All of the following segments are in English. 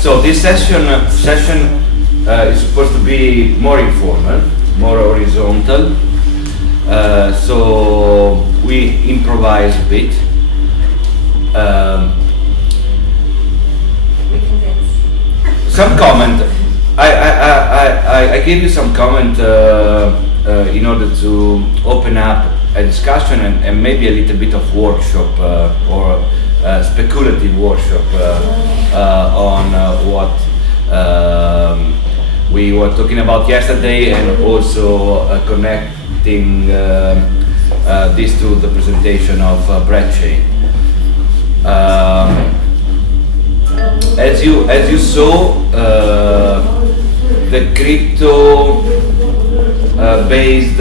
So this session is supposed to be more informal, more horizontal. So we improvise a bit. Some comment. I gave you some comment in order to open up a discussion and maybe a little bit of workshop or speculative workshop on what we were talking about yesterday, and also connecting this to the presentation of blockchain. As you saw, the crypto based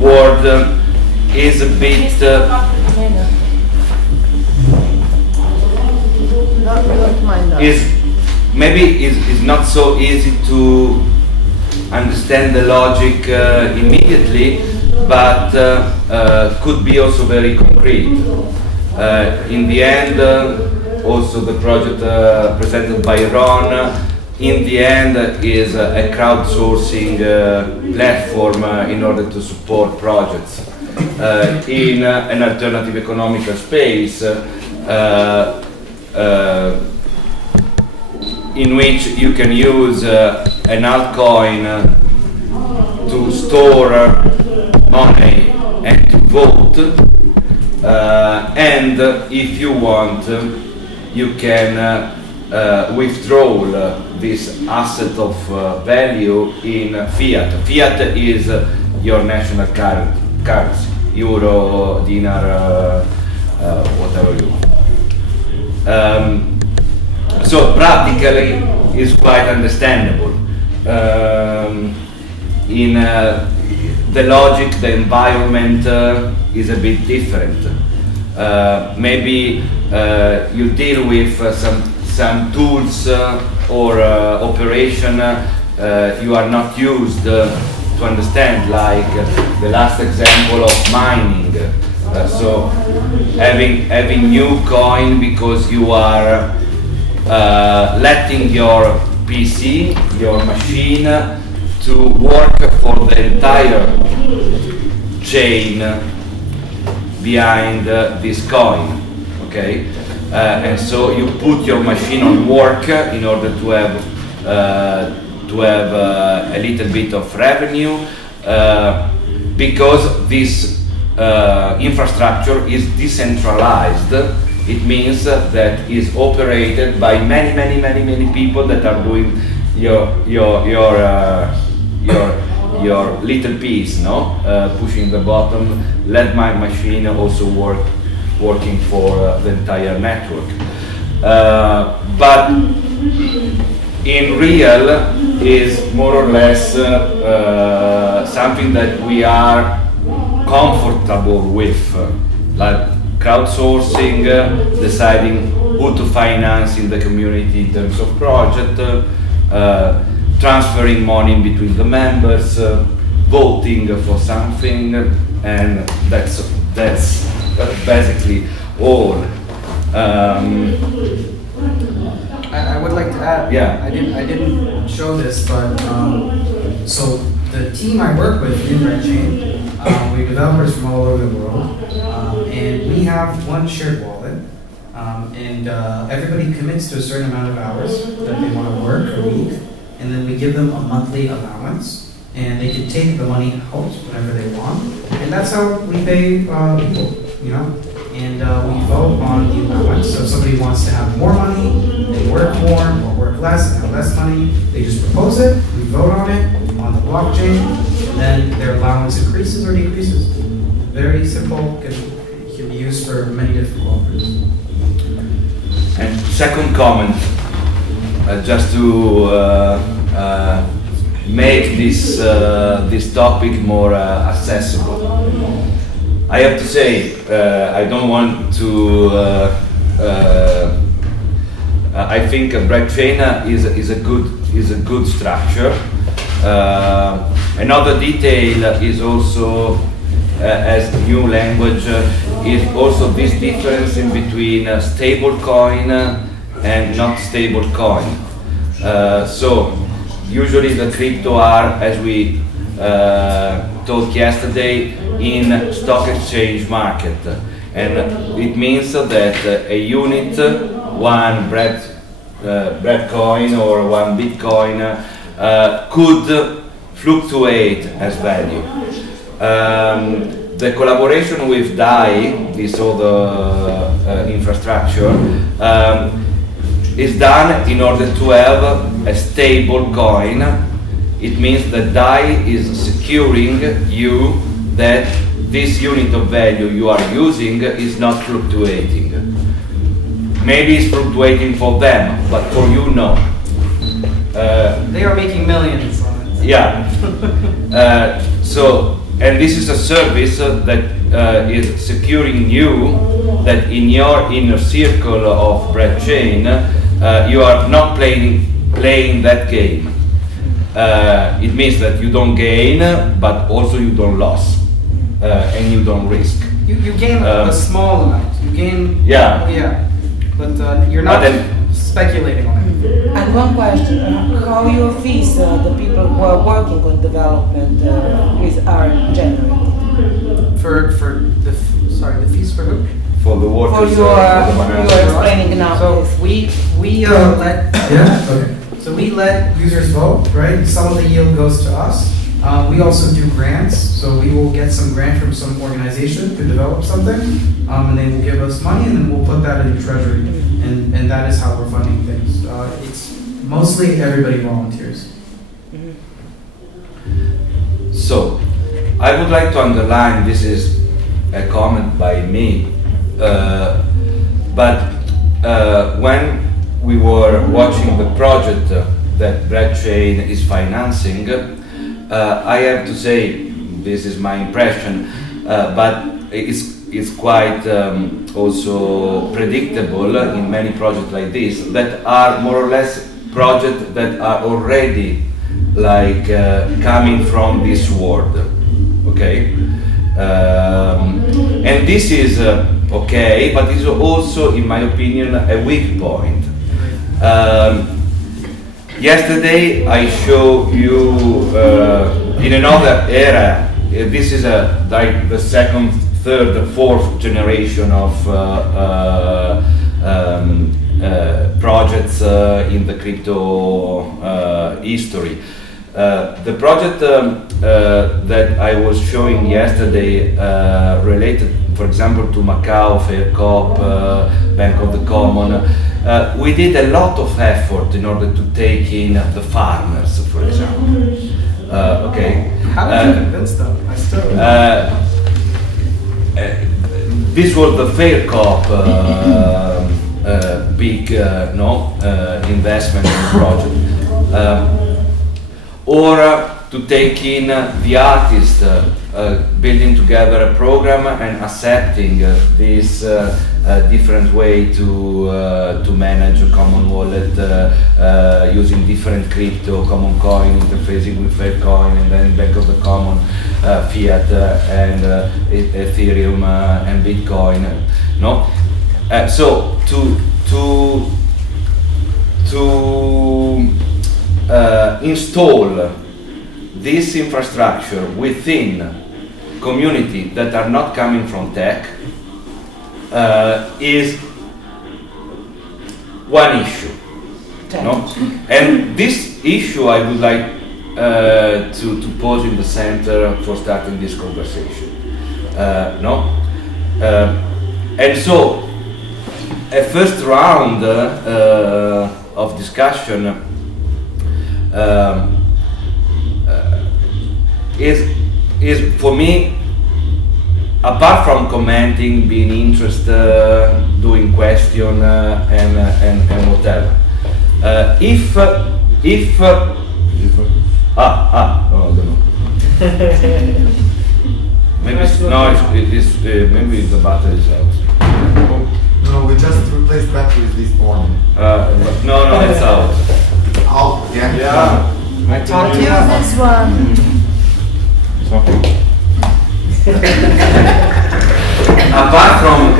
world is a bit is not so easy to understand the logic immediately, but could be also very concrete. In the end, also the project presented by Ron, in the end is a crowdsourcing platform in order to support projects in an alternative economical space in which you can use an altcoin to store money and to vote, and if you want, you can withdraw this asset of value in fiat. Fiat is your national currency, euro, dinar, whatever you want. So practically is quite understandable. In the logic, the environment is a bit different. Maybe you deal with some tools or operation you are not used to understand, like the last example of mining. So having new coin because you are letting your PC, your machine, to work for the entire chain behind this coin, okay? And so you put your machine on work in order to have a little bit of revenue, because this infrastructure is decentralized. It means that is operated by many people that are doing your little piece, no? Pushing the button, let my machine also working for the entire network. But in real is more or less something that we are comfortable with, like crowdsourcing, deciding who to finance in the community in terms of project, transferring money in between the members, voting for something, and that's basically all. I would like to add. Yeah. I didn't show this, but so the team I work with in blockchain, we're developers from all over the world, and we have one shared wallet, and everybody commits to a certain amount of hours that they want to work a week, and then we give them a monthly allowance, and they can take the money out whenever they want, and that's how we pay people, you know. And we vote on the allowance. So if somebody wants to have more money, they work more, or work less and have less money, they just propose it, we vote on it on the blockchain, and then their allowance increases or decreases. Very simple, can be used for many different purposes. And second comment, just to make this topic more accessible. I have to say, I don't want to. I think blockchain is a good structure. Another detail is also, as new language, is also this difference in between stable coin and not stable coin. So usually the crypto are, as we talked yesterday, in stock exchange market, and it means that a unit, one bread coin or one Bitcoin, could fluctuate as value. The collaboration with DAI, this other infrastructure, is done in order to have a stable coin. It means that DAI is securing you that this unit of value you are using is not fluctuating. Maybe it's fluctuating for them, but for you, no. They are making millions on it. Yeah. And this is a service that is securing you that in your inner circle of bread chain, you are not playing that game. It means that you don't gain, but also you don't lose, and you don't risk. You gain a small amount. You gain. Yeah. Yeah. But you're not speculating on it. And one question: how your fees, the people who are working on development, are generated? For the fees for who? For the workers. For you're explaining now. So we let So we let users vote, right? Some of the yield goes to us. We also do grants, so we will get some grant from some organization to develop something, and they will give us money, and then we'll put that in the treasury, and that is how we're funding things. It's mostly everybody volunteers. So, I would like to underline, this is a comment by me, but when we were watching the project that BreadChain is financing, I have to say, this is my impression, but it's quite also predictable in many projects like this, that are more or less projects that are already like coming from this world, okay? And this is okay, but it's also, in my opinion, a weak point. Yesterday I showed you in another era, this is like the second, third, fourth generation of projects in the crypto history. The project that I was showing yesterday related, for example, to Macau, Faircop, Bank of the Common. We did a lot of effort in order to take in the farmers, for example. Okay. How did you convince them? I still this was the Faircop big investment in the project. Or to take in the artists, building together a program and accepting this different way to manage a common wallet using different crypto, common coin, interfacing with Faircoin, and then Bank of the Common, Fiat, and Ethereum and Bitcoin. No, so to install this infrastructure within community that are not coming from tech is one issue. No? And this issue I would like to pose in the center for starting this conversation. And so a first round of discussion is for me, apart from commenting, being interested, doing question and whatever. If no, I don't know. Maybe the battery is out. No, we just replaced batteries this morning. No, it's out. Out again? Yeah. I taught you this one. apart from,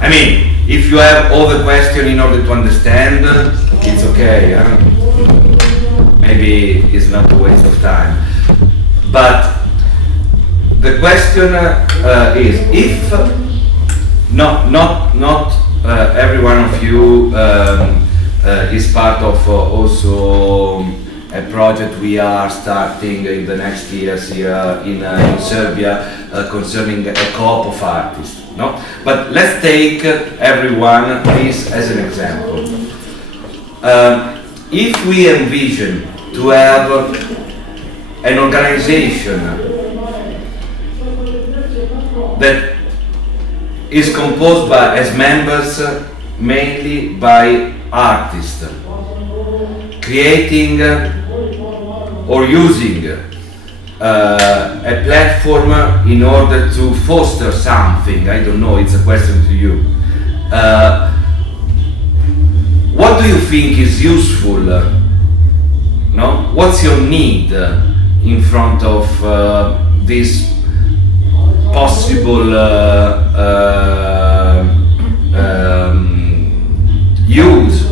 I mean, if you have all the question in order to understand, it's okay. Maybe it's not a waste of time. But the question is, if not every one of you is part of also a project we are starting in the next years here in Serbia concerning a co-op of artists. No? But let's take everyone this as an example. If we envision to have an organization that is composed by, as members, mainly by artists, creating or using a platform in order to foster something. I don't know, it's a question to you. What do you think is useful? No? What's your need in front of this possible use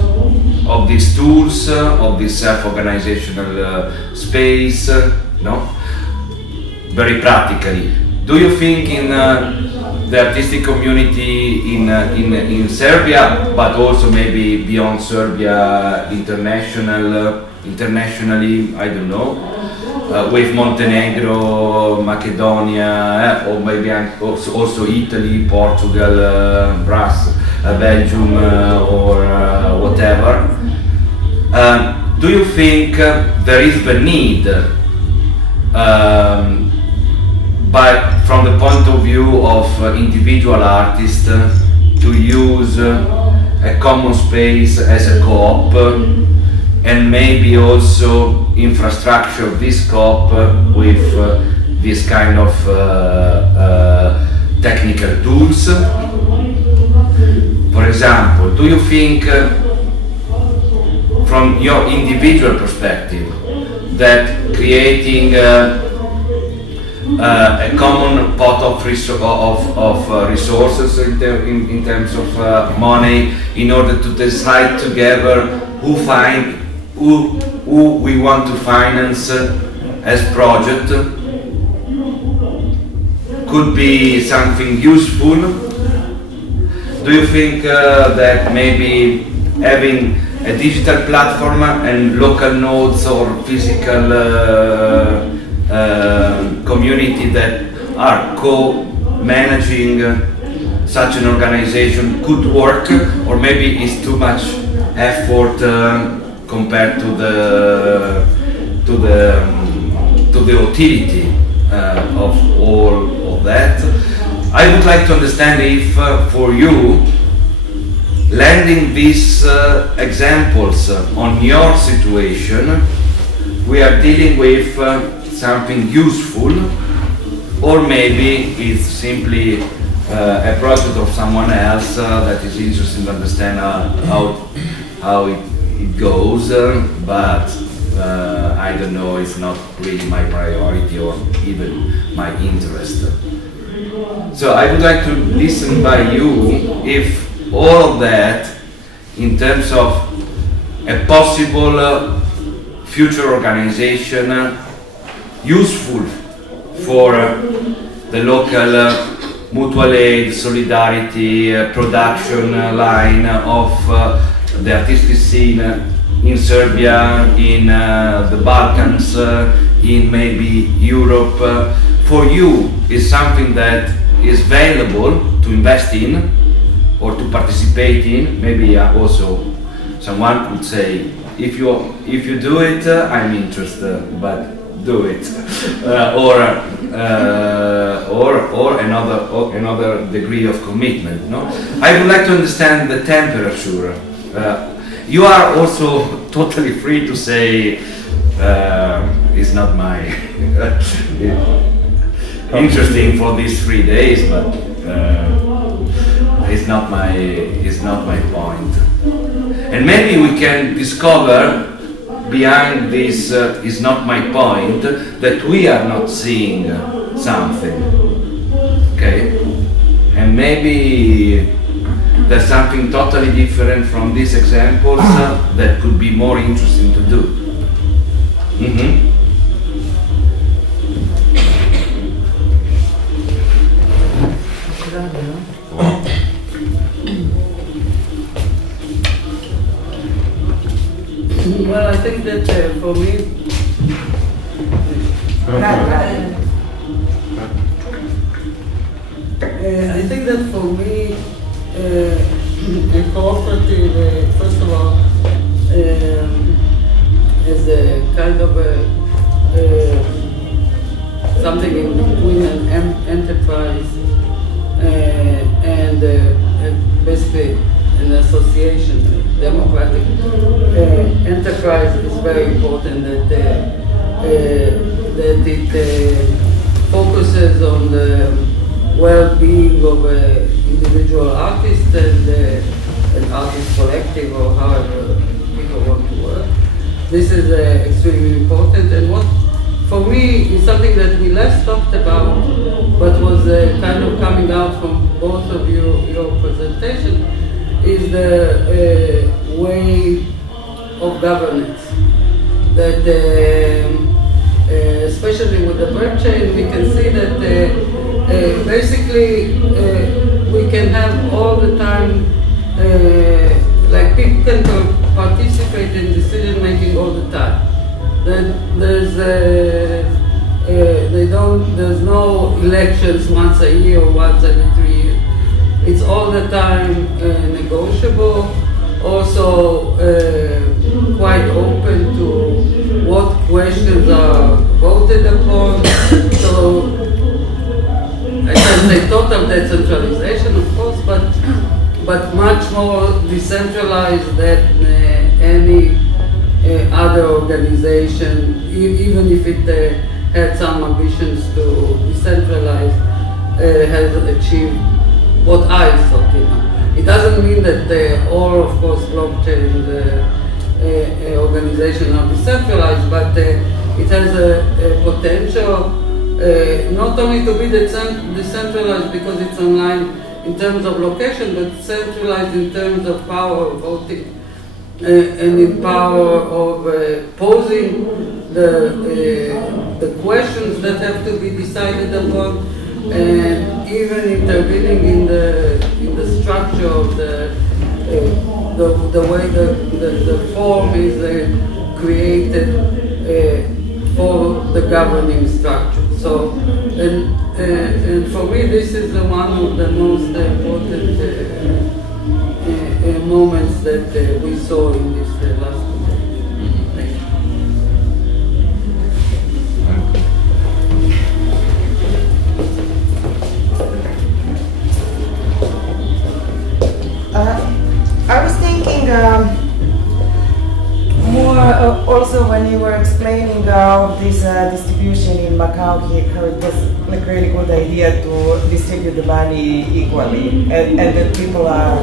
of these tools, of this self-organizational space? No? Very practically, do you think in the artistic community in Serbia, but also maybe beyond Serbia, internationally, I don't know, with Montenegro, Macedonia, or maybe also Italy, Portugal, Belgium, or whatever, do you think there is the need, but from the point of view of individual artists, to use a common space as a co-op, and maybe also infrastructure of this co-op with this kind of technical tools? For example, do you think from your individual perspective that creating a common pot of resources in terms of money, in order to decide together who we want to finance as project, could be something useful? Do you think that maybe having a digital platform and local nodes or physical community that are co-managing such an organization could work, or maybe it's too much effort compared to the utility of all of that? I would like to understand if for you, landing these examples on your situation, we are dealing with something useful, or maybe it's simply a project of someone else that is interested to understand how it goes, but I don't know, it's not really my priority or even my interest. So I would like to listen by you if all of that, in terms of a possible future organization useful for the local mutual aid, solidarity, production line of the artistic scene in Serbia, in the Balkans, in maybe Europe, for you is something that is valuable to invest in or to participate in. Maybe also someone could say, if you do it, I'm interested, but do it, or another degree of commitment. No, I would like to understand the temperature. You are also totally free to say it's not my interesting for these 3 days, but it's not my point. And maybe we can discover behind this is not my point that we are not seeing something, okay? And maybe there's something totally different from these examples that could be more interesting to do. Well, I think that for me, I think that for me, a cooperative, first of all, is a kind of something in between an enterprise and basically an association. Democratic enterprise is very important that it focuses on the well-being of individual artists and an artist collective, or however people want to work. This is extremely important, and what for me is something that we less talked about, but was kind of coming out from both of your presentation, is the way of governance. That especially with the blockchain, we can see that basically we can have all the time, like people can participate in decision making all the time. Then there's no elections once a year or once every 3 years. It's all the time negotiable, also quite open to what questions are voted upon. So I can say total decentralization, of course, but much more decentralized than any other organization, even if it had some ambitions to decentralize, has achieved what I thought. It doesn't mean that all, of course, blockchain organizations are decentralized, but it has a potential not only to be decentralized because it's online in terms of location, but centralized in terms of power of voting and in power of posing the questions that have to be decided upon, and even intervening in the structure of the way the form is created for the governing structure. So, and for me, this is one of the most important moments that we saw in this last I was thinking more also when you were explaining of this distribution in Macau, how it was like a really good idea to distribute the money equally, and that people are,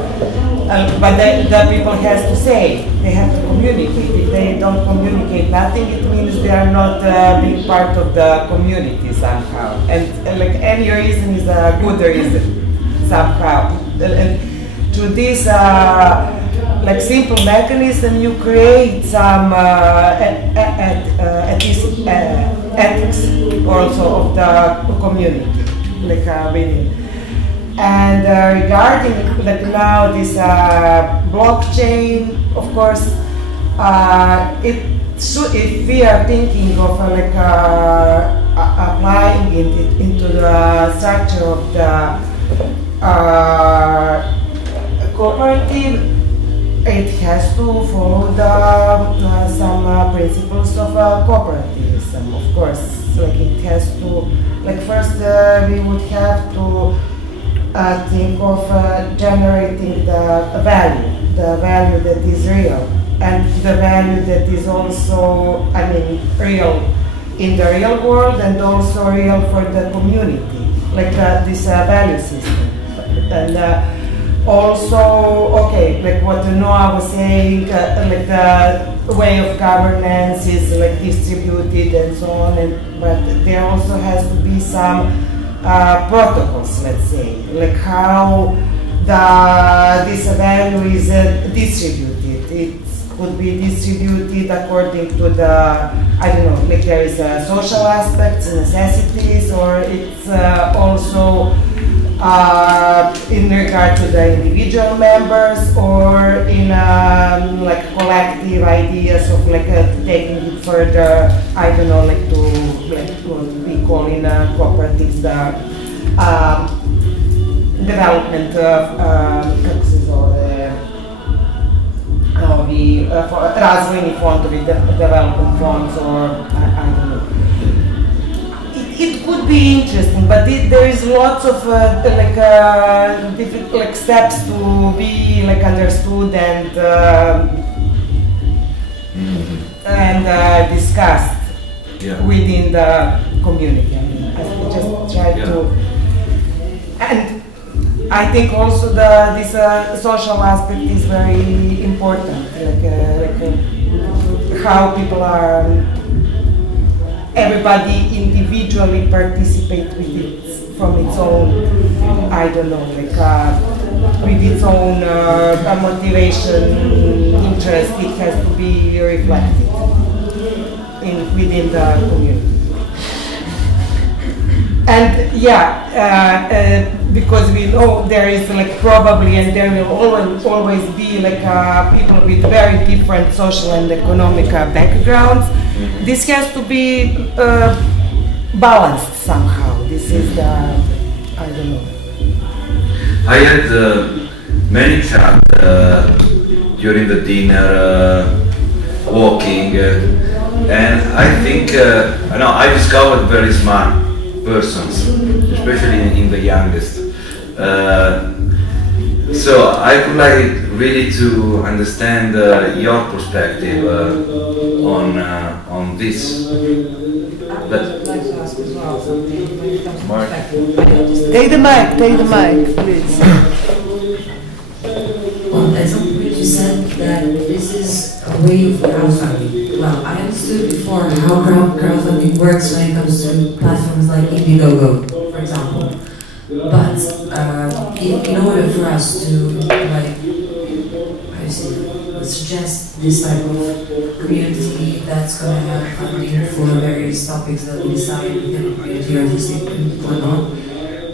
but the people has to say, they have to communicate. If they don't communicate nothing, it means they are not being part of the community somehow. And like any reason is a good reason somehow. And to this like simple mechanism, you create some ethics also of the community, like within. And regarding like now this blockchain, of course, if we are thinking of like applying it into the structure of the cooperative, it has to follow some principles of cooperativism, of course. Like it has to, like first we would have to think of generating the value that is real, and the value that is also, I mean, real in the real world and also real for the community, like this value system. And also, okay, like what Noah was saying, like way of governance is like distributed and so on, but there also has to be some protocols, let's say, like how this value is distributed. It could be distributed according to the, I don't know, like there is social aspects, necessities, or it's also in regard to the individual members, or in like collective ideas of like taking it further. I don't know, like to what we call in cooperatives the development kako se zove, NOVI razvojni fondovi, development funds, or I don't know. It could be interesting, but there is lots of like steps to be like understood and discussed within the community. I mean, I just try to, and I think also this social aspect is very important, like how people are. Everybody individually participate with it from its own, I don't know, like with its own motivation, interest. It has to be reflected within the community. And yeah, because we know there is like probably, and there will always be like people with very different social and economic backgrounds. This has to be balanced somehow. This is the, I don't know. I had many chats during the dinner, walking, and I think I discovered very smart persons, especially in the youngest. So I would like really to understand your perspective on this. Take the mic, please. Well, as you said, that this is a way of crowdfunding. Well, I understood before how crowdfunding works when it comes to platforms like Indiegogo, for example. But in order for us to, like, suggest this type of community that's going to have funding for various topics that we decide within the community, artistic and whatnot,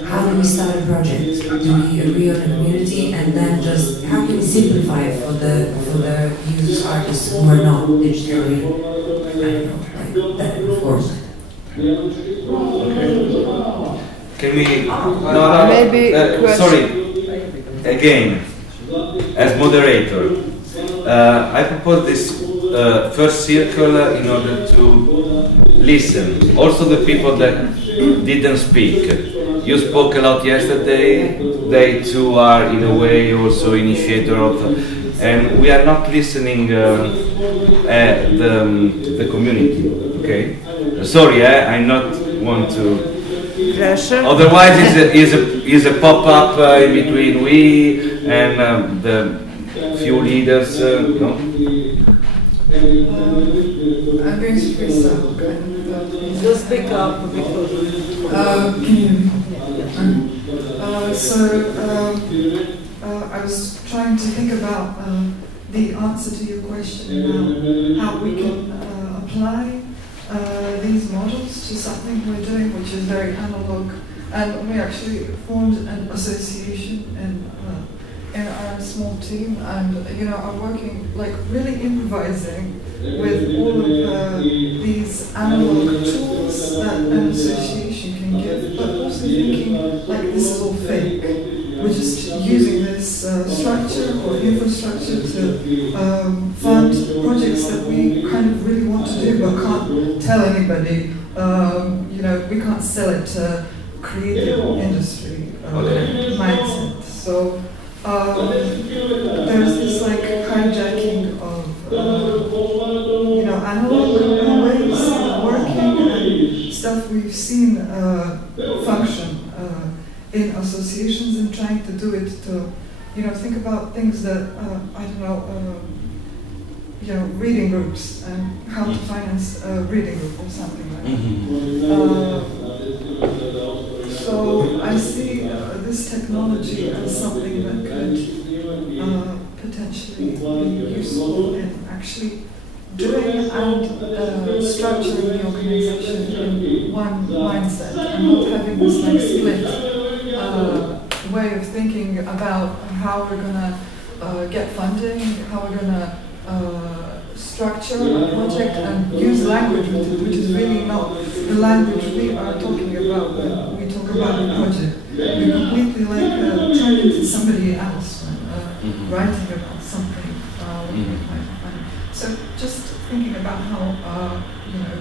how do we start a project? Do we agree on a community, and then just how can we simplify it for the users, artists who are not digitally, I don't know, like that, of course. Okay. Can we? Maybe sorry. Again, as moderator, I propose this first circle in order to listen. Also, the people that didn't speak. You spoke a lot yesterday. They too are, in a way, also initiator of, and we are not listening the community. Okay. Sorry, I not want to. Pressure. Otherwise, is a pop-up in between we and the few leaders. No? I'm going to freestyle. Just speak up because. Can you hear me? I was trying to think about the answer to your question about how we can apply these models to something we're doing which is very analog, and we actually formed an association in our small team, and I'm working like really improvising with all of these analog tools that an association can give, but also thinking like this is all fake. We're just using this structure or infrastructure to fund projects that we kind of really want to do but can't tell anybody. We can't sell it to creative industry mindset. So there's this like hijacking of analog ways of working and stuff we've seen function in associations, and trying to do it to, think about things that, I don't know, you know, reading groups and how to finance a reading group or something like that. So I see this technology as something that could potentially be useful in actually doing and structuring the organization in one mindset and not having this like split way of thinking about how we're going to get funding, how we're going to structure a project and use language with it, which is really not the language we are talking about when we talk about a project. We completely like turn into somebody else when writing about something. So just thinking about how you know,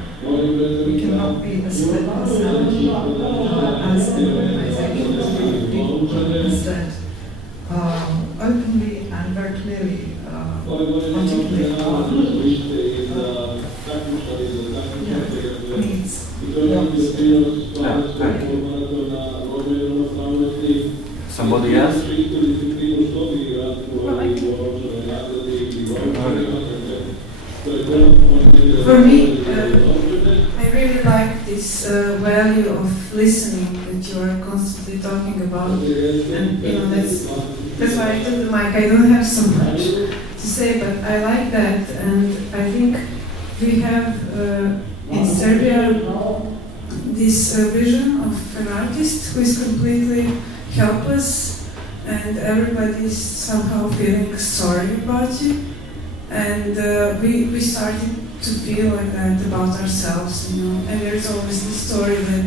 we cannot be a split personality as an organization, instead openly and very clearly articulate our needs. Thank you. Somebody else? For me, I really like this value of listening that you are constantly talking about, and you know that's why I took the mic. I don't have so much to say, but I like that, and I think we have in Serbia this vision of an artist who is completely helpless, and everybody is somehow feeling sorry about you. And we started to feel like that about ourselves, you know. And there's always this story that,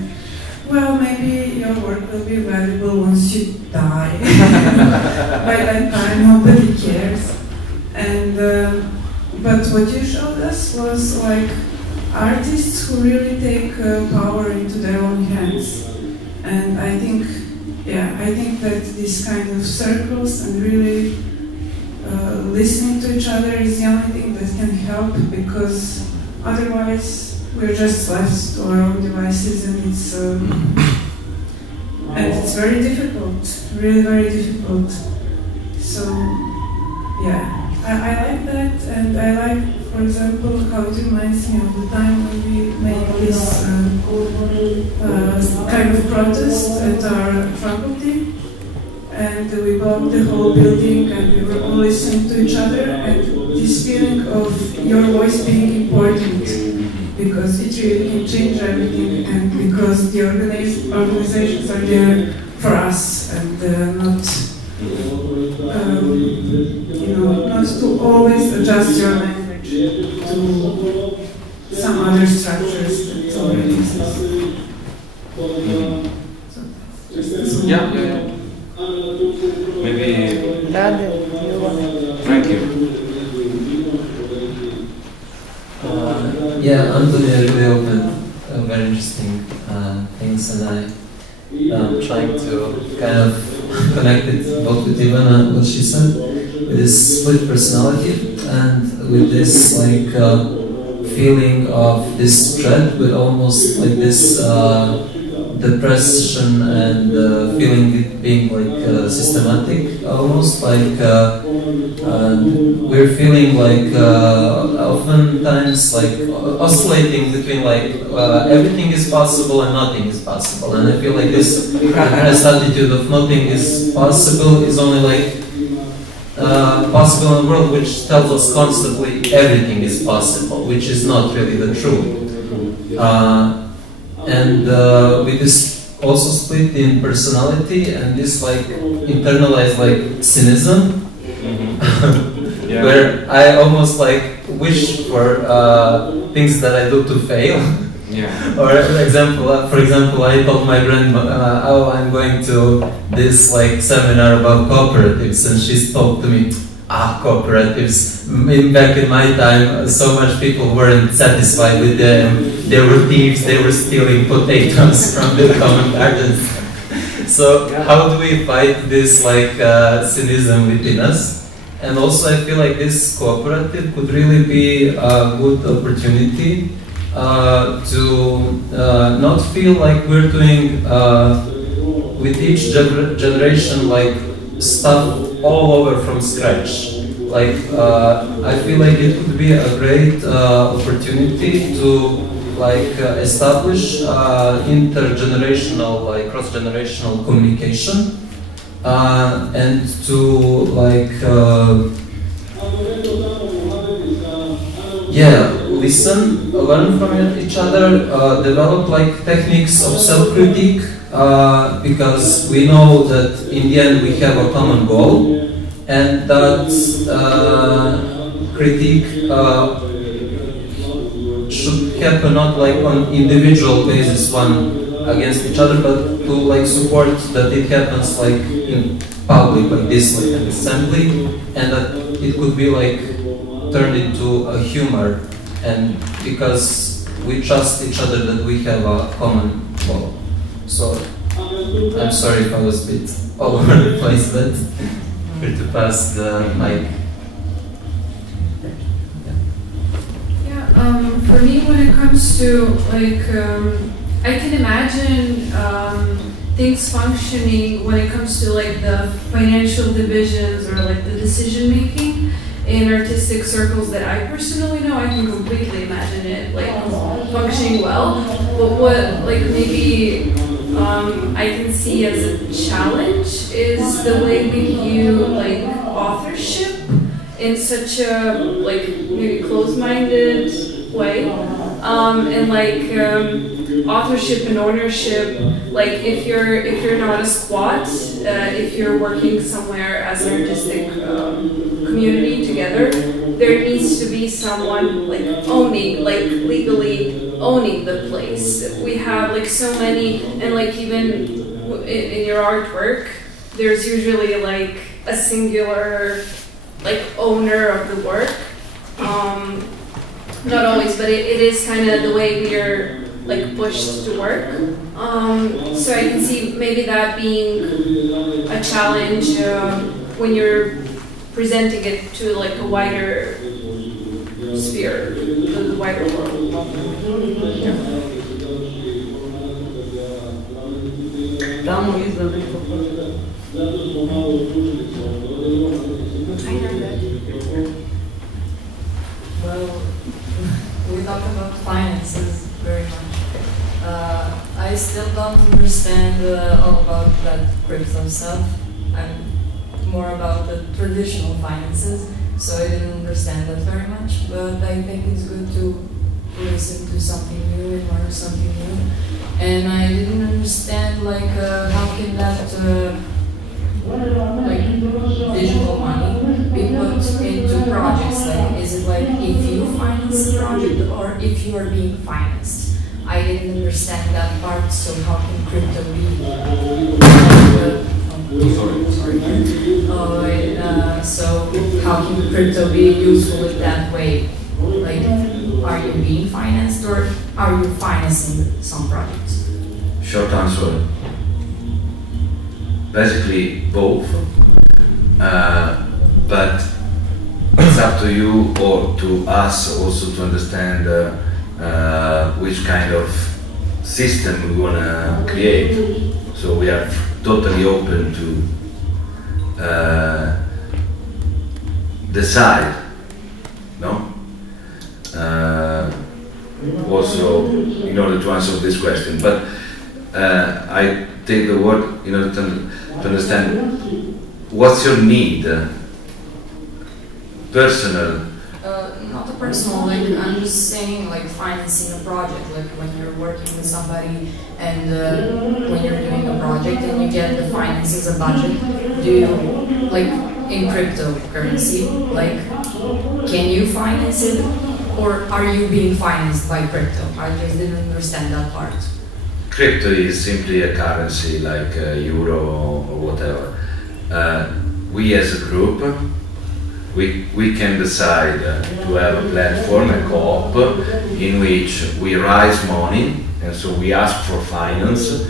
well, maybe your work will be valuable once you die. By that time, nobody cares. And but what you showed us was like artists who really take power into their own hands. And I think, yeah, I think that this kind of circles and really listening to each other is the only thing that can help, because otherwise we're just left to our own devices, and it's very difficult, really very difficult. So yeah, I like that, and I like, for example, how it reminds me of the time when we made this kind of protest at our faculty. And we blocked the whole building, and we were all listening to each other, and this feeling of your voice being important, because it really can change everything, and because the organizations are there for us, and not, you know, not to always adjust your language to some other structures that already exist. Yeah. Maybe. Thank you. Yeah, Antonia really opened very interesting things, and I'm trying to kind of connect it both with Ivana, what she said, with this split personality, and with this like feeling of this dread, but almost like this depression and feeling it being like systematic, almost like we're feeling like oftentimes like oscillating between like everything is possible and nothing is possible, and I feel like this attitude of nothing is possible is only like possible in a world which tells us constantly everything is possible, which is not really the truth. And with this also split in personality and this like internalized like cynicism, Yeah. where I almost like wish for things that I do to fail. Yeah. Or for example, I told my grandma, "Oh, I'm going to this like seminar about cooperatives," and she spoke to me, cooperatives. Back in my time, so much people weren't satisfied with them. They were thieves. They were stealing potatoes from the common gardens. So how do we fight this like cynicism within us? And also, I feel like this cooperative could really be a good opportunity to not feel like we're doing with each generation like stuff all over from scratch. like I feel like it could be a great opportunity to like establish intergenerational, like cross-generational communication, and to like listen, learn from each other, develop like techniques of self-critique, because we know that in the end we have a common goal, and that critique should happen not like on individual basis, one against each other, but to like support that it happens like in public, like this, like an assembly, and that it could be like turned into a humor, and because we trust each other that we have a common goal. So I'm sorry if I was a bit all over the place, but here to pass the mic. For me, when it comes to like, I can imagine things functioning when it comes to like the financial divisions or like the decision making in artistic circles that I personally know. I can completely imagine it like functioning well. But what like maybe I can see as a challenge is the way we view like authorship in such a like maybe closed-minded way, and like authorship and ownership. Like if you're not a squat, if you're working somewhere as an artistic community together, there needs to be someone like owning, like legally owning the place. We have like so many, and like even in your artwork, there's usually like a singular like owner of the work. Not always, but it is kind of the way we are like pushed to work. So I can see maybe that being a challenge when you're presenting it to like a wider sphere, the wider world. Yeah. Well, we talk about finances very much. I still don't understand all about that crypto stuff. I'm more about the traditional finances, so I didn't understand that very much. But I think it's good to listen to something new and learn something new. And I didn't understand like how can that like digital money be put into projects? Like, is it like if you finance the project or if you are being financed? I didn't understand that part. So how can crypto be? So how can crypto be useful in that way? Like, are you being financed or are you financing some projects? Short answer. Basically both, but it's up to you or to us also to understand which kind of system we want to create. So we are totally open to decide, no? Also in order to answer this question, but I take the word in order to understand what's your need, personal. Not a personal, like I'm just saying like financing a project, like when you're working with somebody and when you're doing a project and you get the finance as a budget, do you, like in cryptocurrency, like can you finance it or are you being financed by crypto? I just didn't understand that part. Crypto is simply a currency like euro or whatever. We as a group, we can decide to have a platform, a co-op, in which we raise money, and so we ask for finance.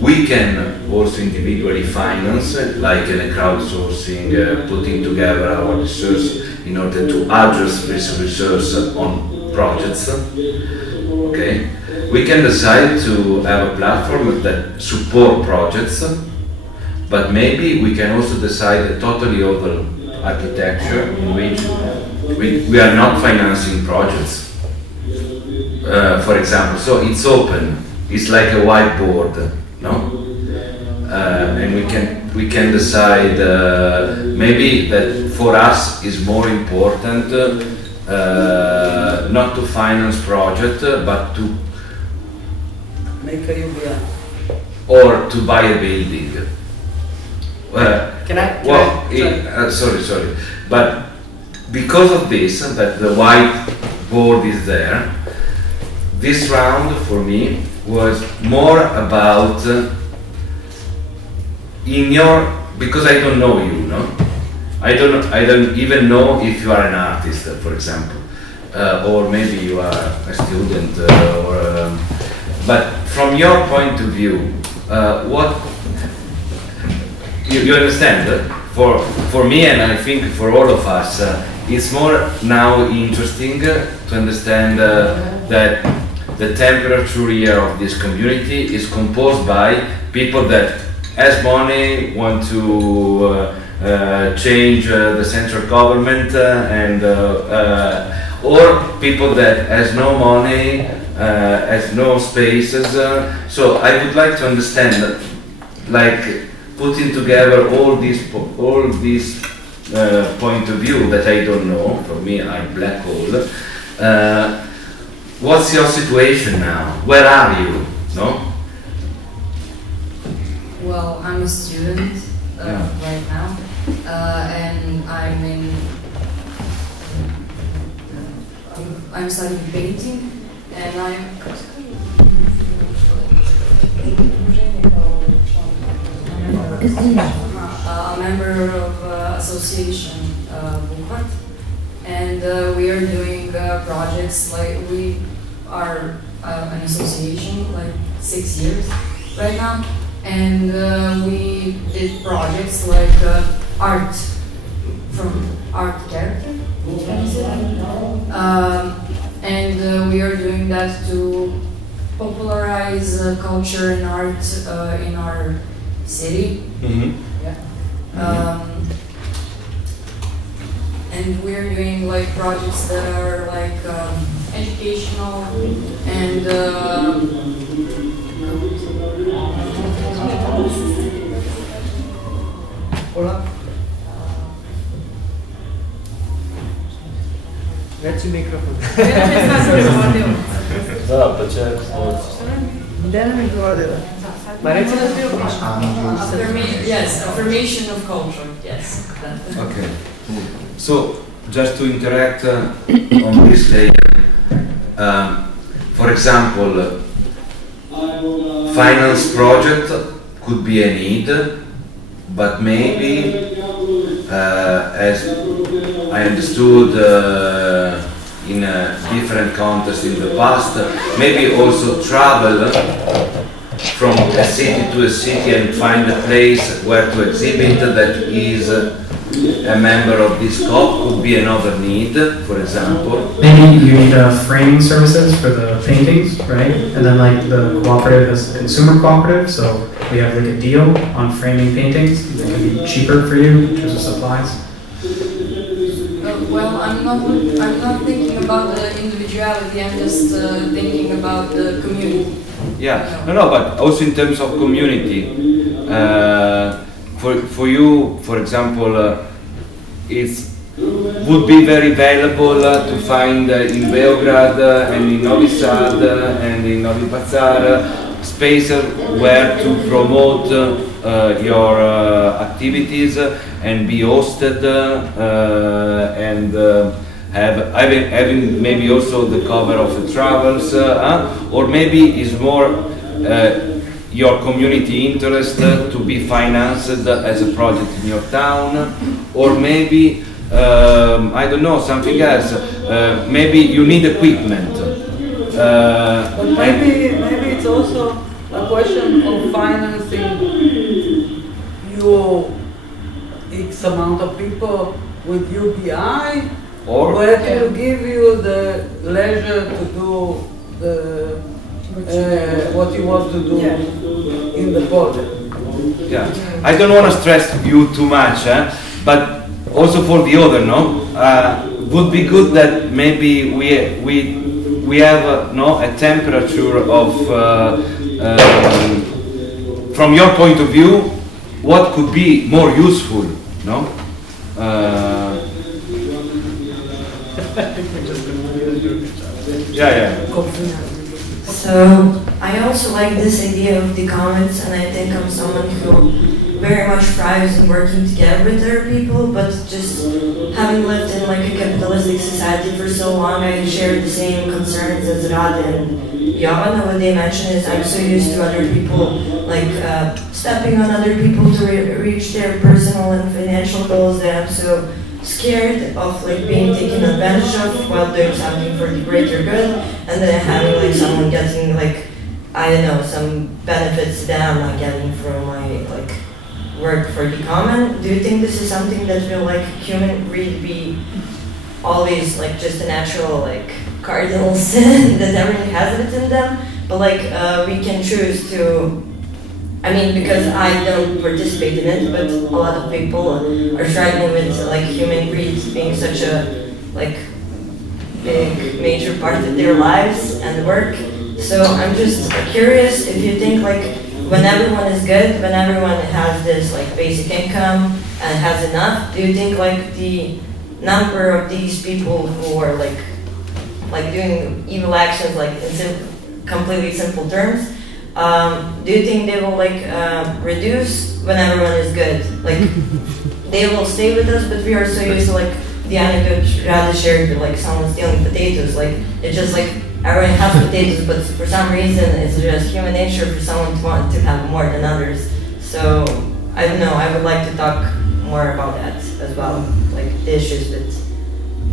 We can also individually finance, like in a crowdsourcing, putting together our research in order to address this research on projects. Okay? We can decide to have a platform that support projects, but maybe we can also decide a totally other architecture in which we are not financing projects, for example. So it's open. It's like a whiteboard, no? And we can decide maybe that for us is more important not to finance project, but to make a UBI or to buy a building. Sorry, but because of this, that the white board is there, this round for me was more about because I don't know you, no? I don't even know if you are an artist, for example, or maybe you are a student, but from your point of view, what you understand? For me, and I think for all of us, it's more now interesting to understand that the temperature here of this community is composed by people that has money, want to change the central government, or people that has no money, has no spaces. So I would like to understand, like, putting together all these point of view that I don't know. For me, I'm black hole. What's your situation now? Where are you? No? Well, I'm a student right now, and I'm studying painting, and I'm a member of association Buhat, and we are doing projects. Like, we are an association like 6 years right now, and we did projects like art from art character, and we are doing that to popularize culture and art in our city. Yeah. And we're doing like projects that are like educational and Hola. Reci mikrofon. Da, pa će. Gdje nam je govorila? Yes, affirmation of culture, yes. Okay. So, just to interact on this layer, for example, finance project could be a need, but maybe, as I understood in a different context in the past, maybe also travel from a city to a city and find a place where to exhibit that is a member of this COP could be another need, for example. Maybe you need framing services for the paintings, right? And then like the cooperative is a consumer cooperative, so we have like a deal on framing paintings that can be cheaper for you in terms of supplies. Well, I'm not thinking about the individuality, I'm just thinking about the community. Yeah, no, but also in terms of community. For you, for example, it would be very valuable to find in Beograd and in Novi Sad and in Novi PAZAR spaces where to promote your activities and be hosted and having maybe also the cover of the travels, or maybe is more your community interest to be financed as a project in your town, or maybe I don't know, something else. Maybe you need equipment. But maybe it's also a question of financing your X amount of people with UBI, or where to give you the leisure to do the what you want to do in the project. Yeah, I don't want to stress you too much, but also for the other, no, would be good that maybe we have no, a temperature of from your point of view, what could be more useful, no? Yeah. So I also like this idea of the comments, and I think I'm someone who very much thrives in working together with other people, but just having lived in like a capitalistic society for so long, I share the same concerns as Rad and Jovan. What they mention is I'm so used to other people like stepping on other people to reach their personal and financial goals that I'm so scared of like being taken advantage of while doing something for the greater good, and then having like someone getting like, I don't know, some benefits that I'm not getting from my like work for the common. Do you think this is something that will like human really be always like just a natural like cardinal sin that everyone has within them, but like we can choose to, I mean, because I don't participate in it, but a lot of people are struggling with like human greed being such a like big major part of their lives and work. So I'm just curious if you think like when everyone is good, when everyone has this like basic income and has enough, do you think like the number of these people who are like doing evil actions like in completely simple terms, do you think they will like reduce when everyone is good? Like they will stay with us, but we are so used to like the anecdote rather shared with like someone stealing potatoes. Like it's just like everyone has potatoes, but for some reason it's just human nature for someone to want to have more than others. So I don't know. I would like to talk more about that as well, like the issues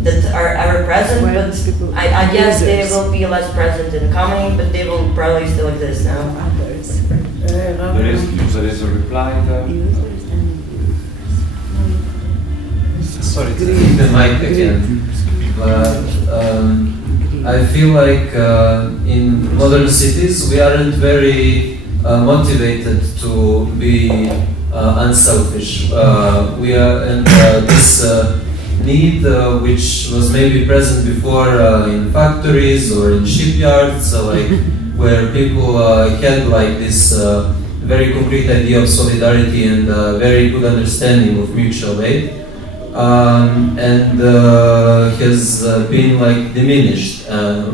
that are ever present, but I guess they will be less present in comedy, but they will probably still exist now. There is a reply there. Sorry to take the mic again, but I feel like in modern cities we aren't very motivated to be unselfish. We are, and this need, which was maybe present before in factories or in shipyards, like where people had like this very concrete idea of solidarity and very good understanding of mutual aid, and has been like diminished.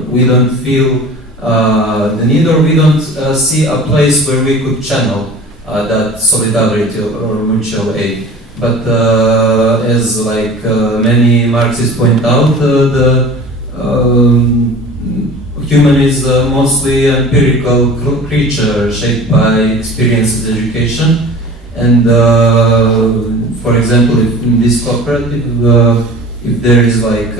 We don't feel the need, or we don't see a place where we could channel that solidarity or mutual aid. But as like many Marxists point out, the human is mostly an empirical creature shaped by experiences, education, and for example, if in this cooperative, if there is like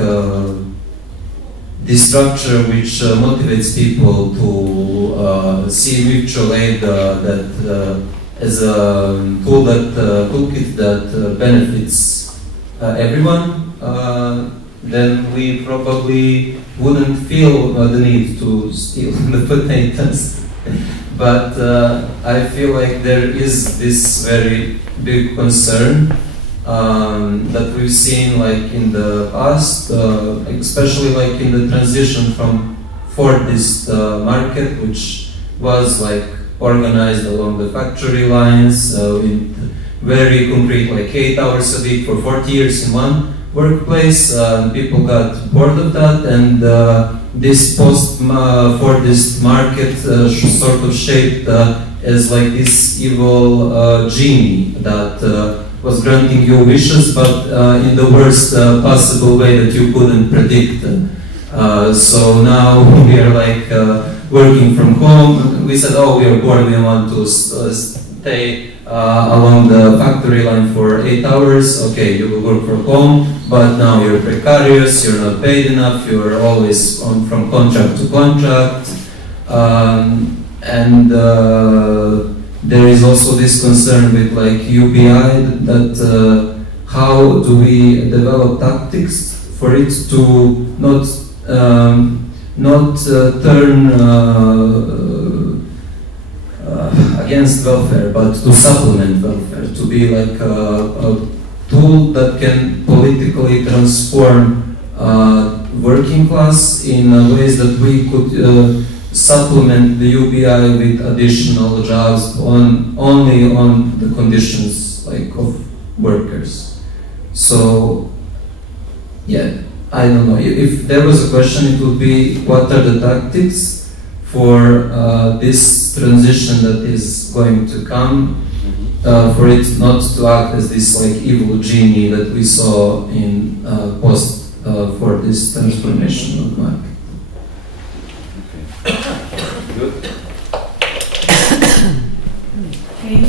this structure which motivates people to see mutual aid that as a tool toolkit that benefits everyone, then we probably wouldn't feel the need to steal the potatoes. But I feel like there is this very big concern that we've seen like in the past, especially like in the transition from Fordist market, which was like organized along the factory lines with very concrete, like 8 hours a week for 40 years in one workplace. People got bored of that, and this post-Fordist market sort of shaped as like this evil genie that was granting you wishes, but in the worst possible way that you couldn't predict. So now we are like working from home. We said, oh, we are bored, we want to stay along the factory line for 8 hours. Okay, you will work from home, but now you're precarious, you're not paid enough, you're always on from contract to contract. And there is also this concern with like UBI, that how do we develop tactics for it to not turn against welfare, but to supplement welfare, to be like tool that can politically transform working class in ways that we could supplement the UBI with additional jobs only on the conditions like of workers. So yeah, I don't know. If there was a question, it would be what are the tactics for this transition that is going to come, for it not to act as this like evil genie that we saw in post for this transformation of market. Good. Okay.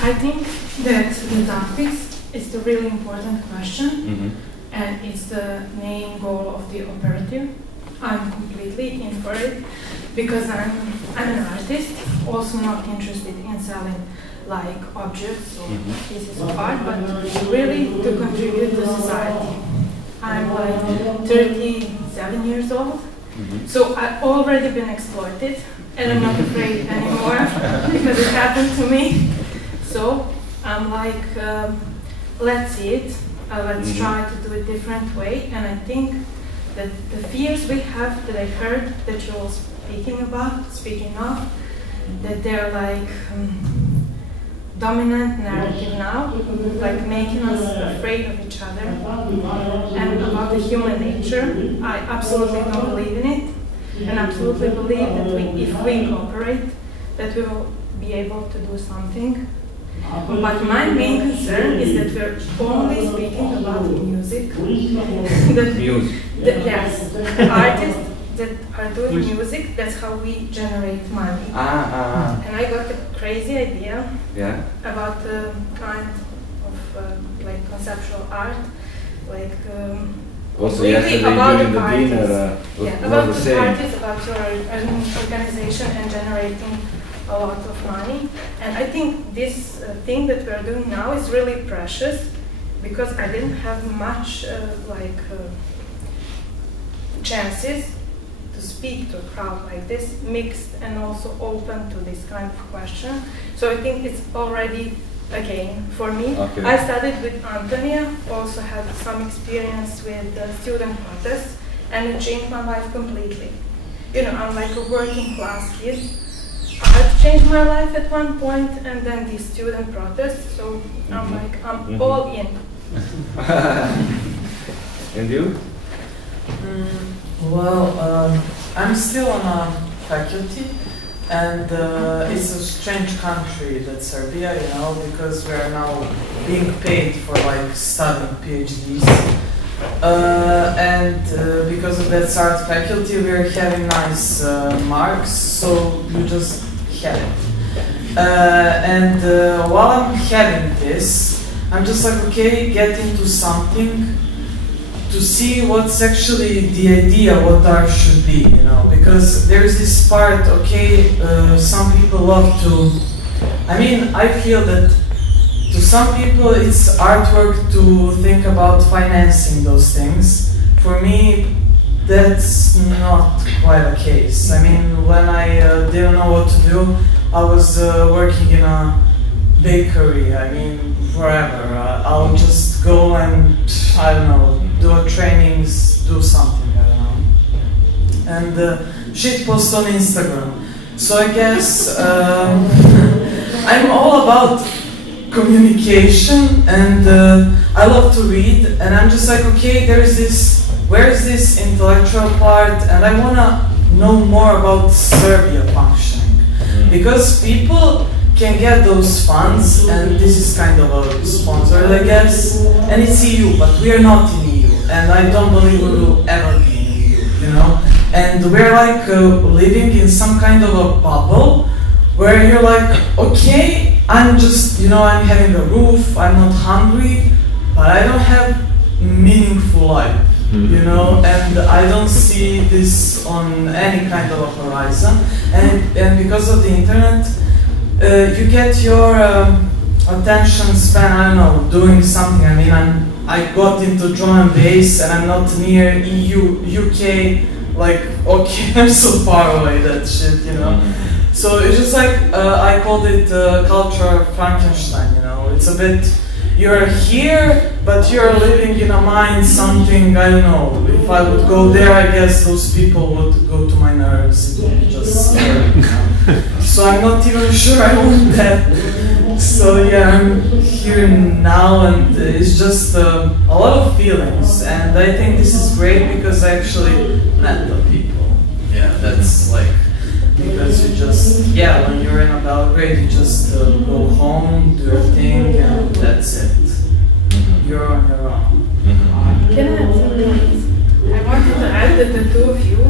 I think that the tactics is the really important question, and it's the main goal of the operative. I'm completely in for it because I'm an artist, also not interested in selling like objects or pieces of art, but really to contribute to society. I'm like 37 years old, so I've already been exploited, and I'm not afraid anymore because it happened to me. So I'm like, let's see it, let's try to do it a different way, and I think that the fears we have that I heard that you're all speaking of, that they're like dominant narrative now, like making us afraid of each other and about the human nature. I absolutely don't believe in it, and absolutely believe that if we cooperate, that we will be able to do something. But my main concern is that we're only speaking about music. Yes, the artists that are doing music, that's how we generate money. And I got a crazy idea about the kind of like conceptual art, like also really yesterday about during the the parties. dinner About the the same. parties, about your organization and generating a lot of money. And I think this thing that we're doing now is really precious because I didn't have much chances to speak to a crowd like this, mixed and also open to this kind of question. So I think it's already a gain for me. Okay. I studied with Antonia, also had some experience with student protests, and it changed my life completely. You know, I'm like a working class kid. Art changed my life at one point, and then these student protests, so I'm like, I'm all in. And you? Well, I'm still on a faculty, and it's a strange country, that Serbia, you know, because we are now being paid for like studying PhDs. And because of that art faculty, we are having nice marks, so you just have it. And while I'm having this, I'm just like, okay, get into something to see what's actually the idea, what art should be, you know, because there's this part, okay, some people love to, I mean, I feel that to some people it's artwork to think about financing those things. For me, that's not quite the case. I mean, when I didn't know what to do, I was working in a bakery, I mean, forever. I'll just go and, I don't know, do trainings, do something, I don't know. And shit post on Instagram. So I guess I'm all about communication, and I love to read, and I'm just like, okay, there's this, where's this intellectual part, and I wanna know more about Serbia functioning. Because people can get those funds, and this is kind of a sponsor, I guess, and it's EU, but we are not in EU, and I don't believe we will ever be in EU, you know? And we're like living in some kind of a bubble, where you're like, okay, I'm just, you know, I'm having a roof, I'm not hungry, but I don't have meaningful life, you know, and I don't see this on any kind of a horizon, and because of the internet, you get your attention span, I don't know, doing something. I mean, I got into drum and bass, and I'm not near EU, UK, like, okay, I'm so far away, that shit, you know. So it's just like, I called it culture Frankenstein, you know. It's a bit, you're here, but you're living in a mind something, I don't know, if I would go there, I guess those people would go to my nerves. It would be just scary. So I'm not even sure I want that. So yeah, I'm here now, and it's just a lot of feelings, and I think this is great because I actually met the people. Yeah, that's like, because you just, yeah, when you're in a Belgrade, you just go home, do your thing, and that's it. You're on your own. Can I add something? I wanted to add that the two of you,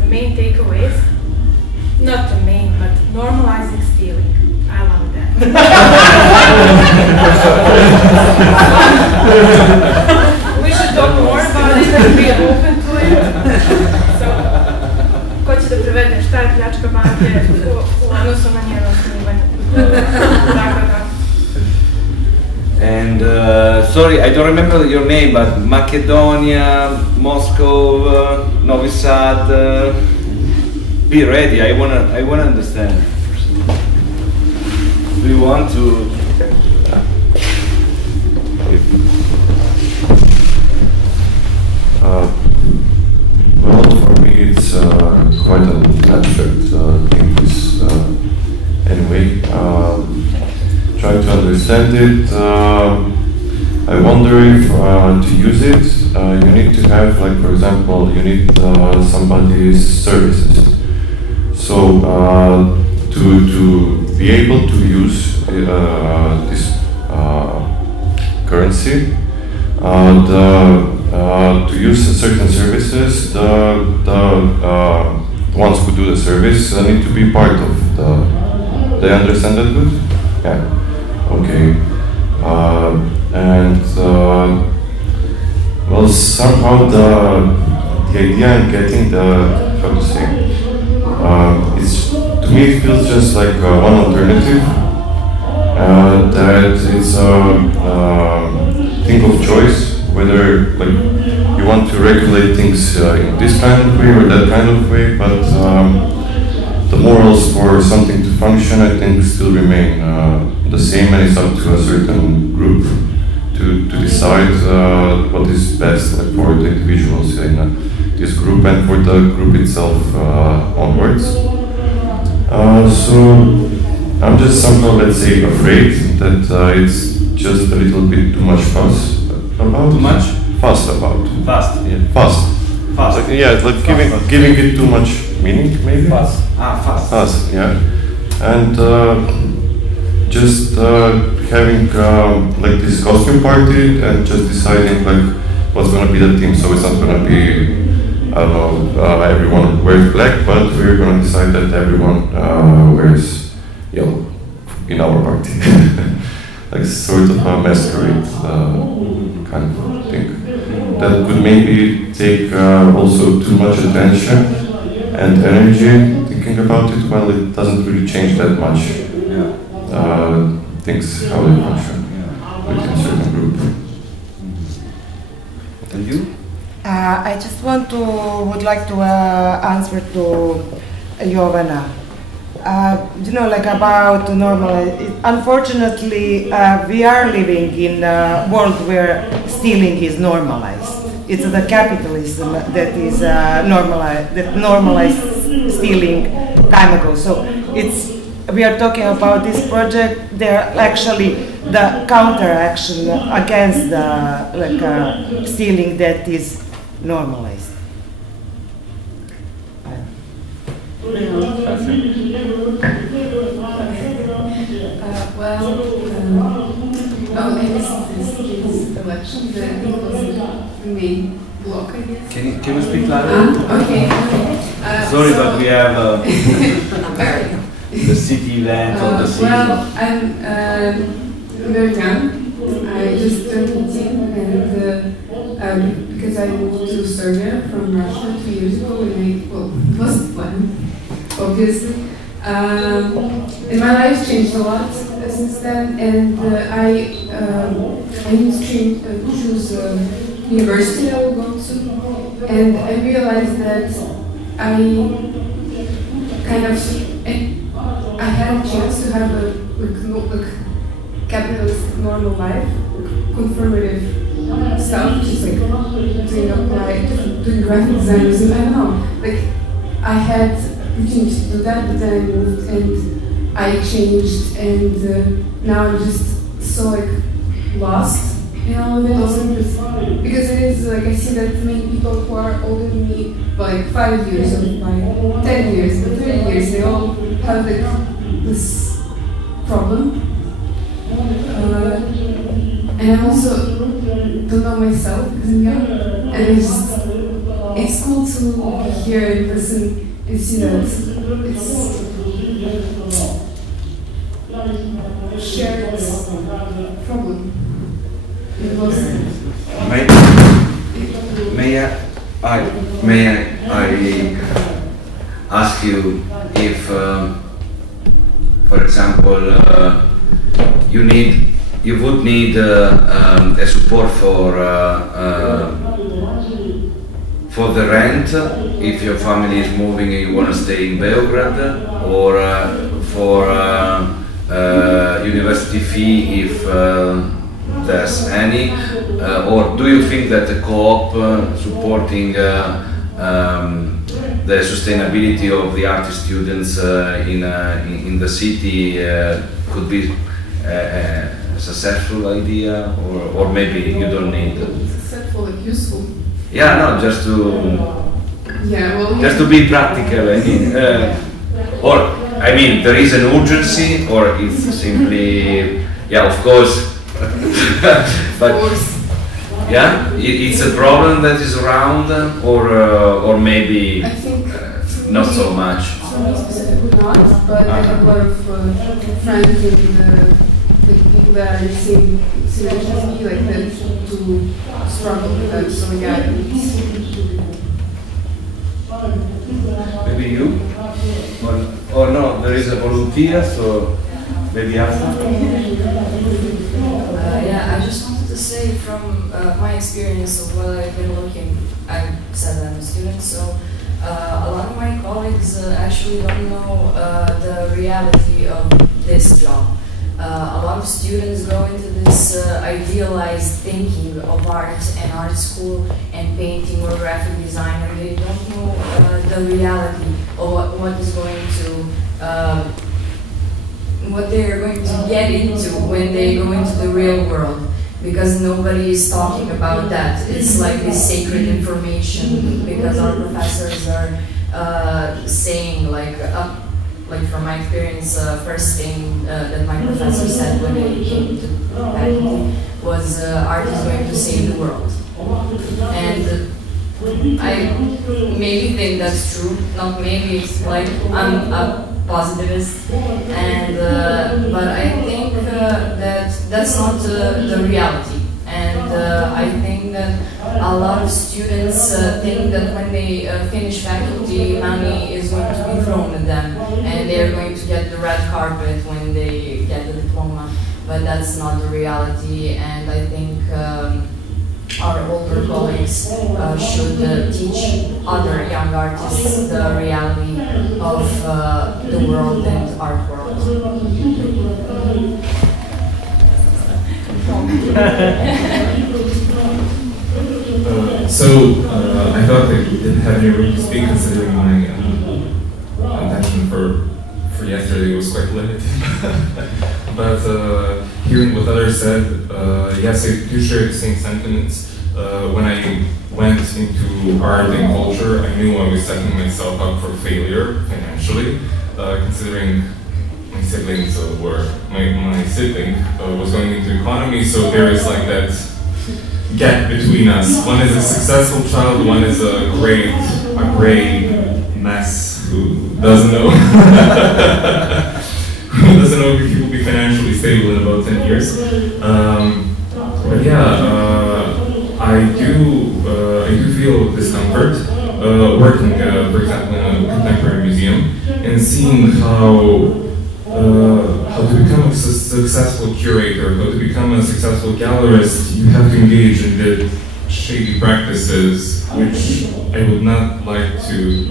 the main takeaways, not the main, but normalizing stealing. I love that. We should talk more about it and be open to it. So, ko će da prevede šta je pljačka banke u odnosu na njeno osnivanje. And sorry, I don't remember your name, but Macedonia, Moscow, Novi Sad. Be ready. I wanna understand. Do you want to? Well, for me, it's quite an abstract thing. Anyway, trying to understand it. I wonder if to use it, you need to have, like, for example, you need somebody's services. So to be able to use this currency, to use certain services, the ones who do the service need to be part of the. They understand that good? Yeah. Okay. Well, somehow the idea I'm getting, how to say, to me it feels just like one alternative, that it's a thing of choice, whether, like, you want to regulate things in this kind of way or that kind of way, but the morals for something to function, I think, still remain the same, and it's up to a certain group to decide what is best, like, for the individuals in this group and for the group itself onwards. So I'm just somehow, let's say, afraid that it's just a little bit too much fuss about. Too much? Fuss about. Fast. Yeah, fast. Fast. Like, yeah, like giving it too much meaning, maybe. Fast. Fast. Fast, yeah. And just having like this costume party and just deciding, like, what's gonna be the theme. So it's not gonna be, I don't know, everyone wears black, but we're gonna decide that everyone wears yellow in our party. Like sort of a masquerade kind of thing. That could maybe take also too much attention and energy thinking about it, while it doesn't really change that much things, how they function within a certain group. And you? I just would like to answer to Jovana. You know, like, about normal. Unfortunately, we are living in a world where stealing is normalized. It's the capitalism that is normalized stealing time ago. So we are talking about this project. They're actually the counteraction against the stealing that is normalized. I guess this election, the main block, I guess. Can you speak louder? Okay. Sorry, but we have the city event or the season. Well, I'm very young. I just turned 18, and because I moved to Serbia from Russia 2 years ago, and it wasn't fun, obviously. And my life changed a lot since then, and I need to choose a university I will go to, and I realized that I had a chance to have a capitalist normal life, conformative stuff, just like doing graphic design using, I don't know, like I had opportunity to do that, but then I moved and I changed, and now I'm just so like lost in all of it. Also because it is like I see that many people who are older than me by like 5 years or by 10 years, or 30 years, they all have like this problem. And I also don't know myself because I'm young, and it's cool to hear and listen and see that it's shared problem. May I ask you if, for example, you would need a support for the rent if your family is moving and you want to stay in Belgrade, or for university fee if there's any, or do you think that the co-op supporting the sustainability of the artist students in the city could be a successful idea, or maybe you don't need successful, like useful? Yeah, no, just to be practical. I mean, or I mean, there is an urgency, or it's simply, yeah, of course. But yeah, it's a problem that is around, or maybe I think not so much. For me specifically not, but I have a lot of friends in the people that are in the same situation as me, like that, to struggle with that. So yeah, maybe you, or no? There is a volunteer, so maybe after. Yeah, I just wanted to say from my experience of what I've been looking, I said I'm a student, so a lot of my colleagues actually don't know the reality of this job. A lot of students go into this idealized thinking of art and art school and painting or graphic design, and they don't know the reality of what is going to what they are going to get into when they go into the real world, because nobody is talking about that. It's like this sacred information, because our professors are saying, like from my experience, first thing that my professor said when they came to faculty was art is going to save the world. And I maybe think that's true, not maybe, it's like I'm a positivist, and but I think that that's not the reality, and I think that a lot of students think that when they finish faculty, money is going to be thrown at them, and they are going to get the red carpet when they get the diploma, but that's not the reality, and I think our older colleagues should teach other young artists the reality of the world and art world. I thought that you didn't have any room to speak, considering my intention for yesterday was quite limited. But hearing what others said, yes, I do share the same sentiments. When I went into art and culture, I knew I was setting myself up for failure financially, considering my siblings my sibling was going into economy, so there is like that gap between us. One is a successful child, one is a gray mess who doesn't know who doesn't know if he will be financially stable in about 10 years. But yeah, I do feel discomfort working, for example, in a contemporary museum and seeing how to become a successful curator, how to become a successful gallerist. You have to engage in the shady practices, which I would not like to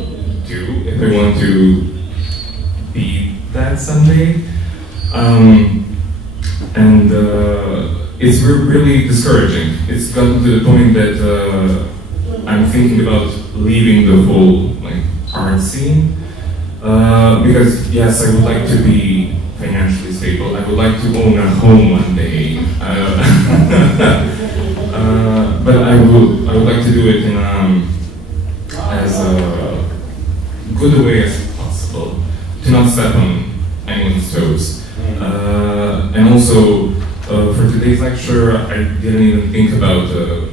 do if I want to be that someday. and it's really discouraging. It's gotten to the point that I'm thinking about leaving the whole art scene, because yes, I would like to be financially stable. I would like to own a home one day, but I would like to do it in as good a way as possible, to not step on anyone's toes. And also, for today's lecture, I didn't even think about the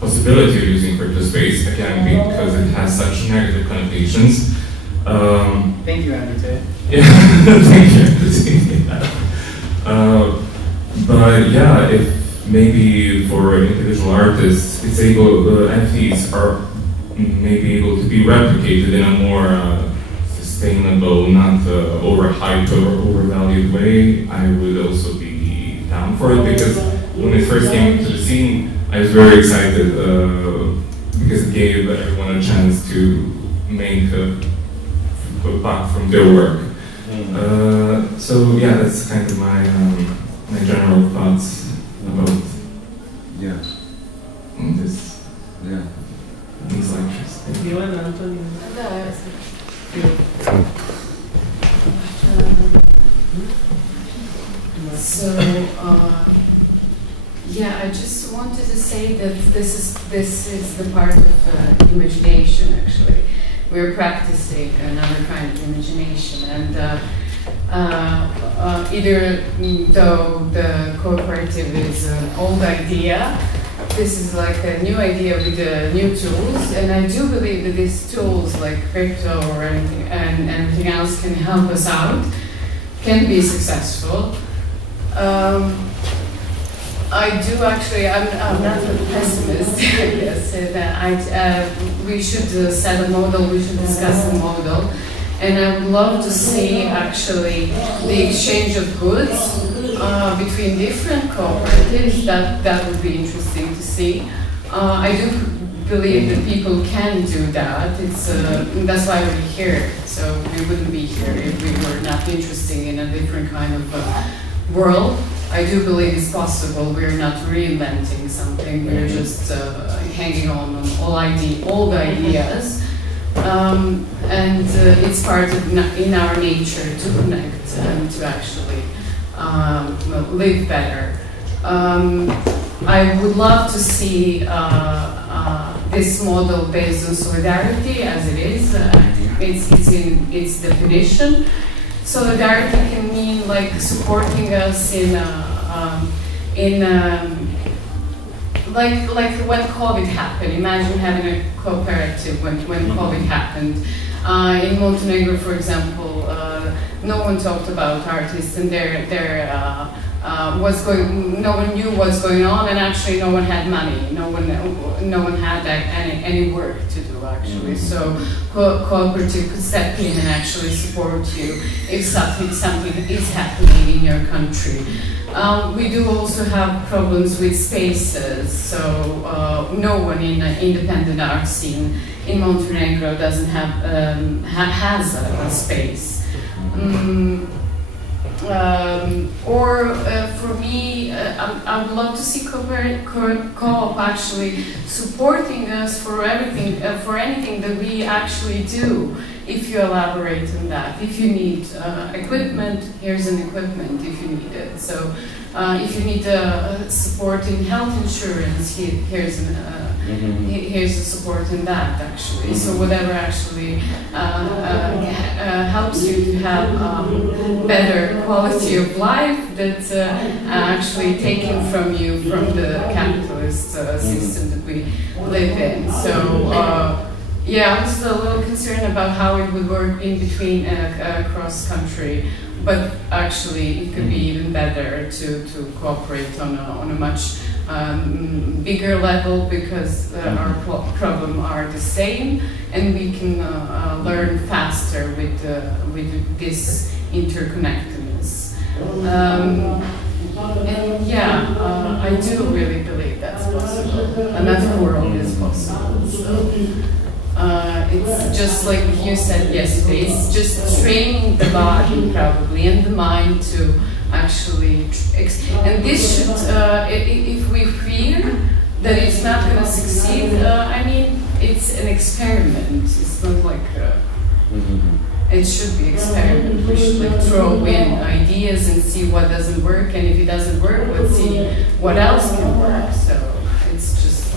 possibility of using crypto space, again, because it has such negative connotations. Thank you, Andy. Yeah, thank you. But yeah, if maybe for individual artists, it's able, NFTs are maybe able to be replicated in a more sustainable, not overhyped or overvalued way, I would also be down for it, because when it first came to the scene, I was very excited because it gave everyone a chance to make a buck from their work. So yeah, that's kind of my my general thoughts about this. Yeah. These lectures. So, yeah, I just wanted to say that this is the part of imagination. Actually, we're practicing another kind of imagination, and either though the cooperative is an old idea, this is like a new idea with new tools, and I do believe that these tools, like crypto or anything else, can help us out, can be successful. I do actually, I'm not a pessimist, yes, we should set a model, we should discuss a model, and I would love to see actually the exchange of goods between different cooperatives. That would be interesting to see. I do believe that people can do that. That's why we're here. So we wouldn't be here if we were not interested in a different kind of world. I do believe it's possible. We're not reinventing something. We're just hanging on old ideas. And it's part of in our nature to connect and to actually live better. I would love to see this model based on solidarity, as it is. It's in its definition. Solidarity can mean like supporting us like when COVID happened. Imagine having a cooperative when COVID happened. In Montenegro, for example, no one talked about artists and no one knew what's going on, and actually no one had money. No one had any work to do actually. So cooperative could step in and actually support you if something is happening in your country. We do also have problems with spaces. So no one in an independent art scene in Montenegro doesn't has a space. For me, I would love to see co-op actually supporting us for everything, for anything that we actually do. If you elaborate on that, if you need equipment, here's an equipment if you need it. So if you need support in health insurance, here's a support in that actually. So whatever actually helps you to have better quality of life that's actually taken from you from the capitalist system that we live in. So yeah, I'm just a little concerned about how it would work in between cross country, but actually it could be even better to cooperate on a much bigger level, because our problems are the same, and we can learn faster with this interconnectedness. And yeah, I do really believe that's possible. Another world is possible. So. It's just like you said yesterday, it's just training the body probably and the mind to actually, and this should, if we fear that it's not going to succeed, I mean, it's an experiment. It's not like it should be experiment. We should like throw in ideas and see what doesn't work, and if it doesn't work, let's see what else can work. So it's just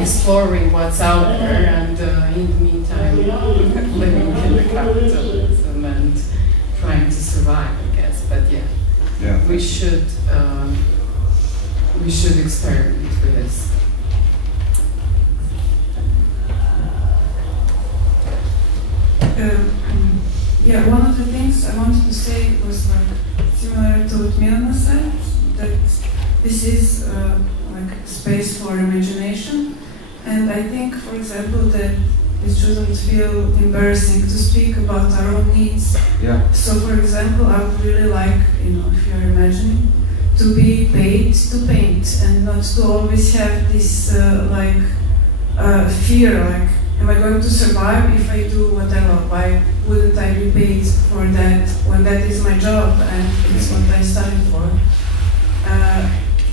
exploring what's out there, and in the meantime, living in the capitalism and trying to survive, I guess. But yeah. We should experiment with this. Yeah, one of the things I wanted to say was like similar to what Milena said, that this is like space for imagination, and I think, for example, that it shouldn't feel embarrassing to speak about our own needs. Yeah. So, for example, I would really like, if you're imagining, to be paid to paint and not to always have this fear, like, am I going to survive if I do what I love? Why wouldn't I be paid for that when that is my job and it's what I studied for?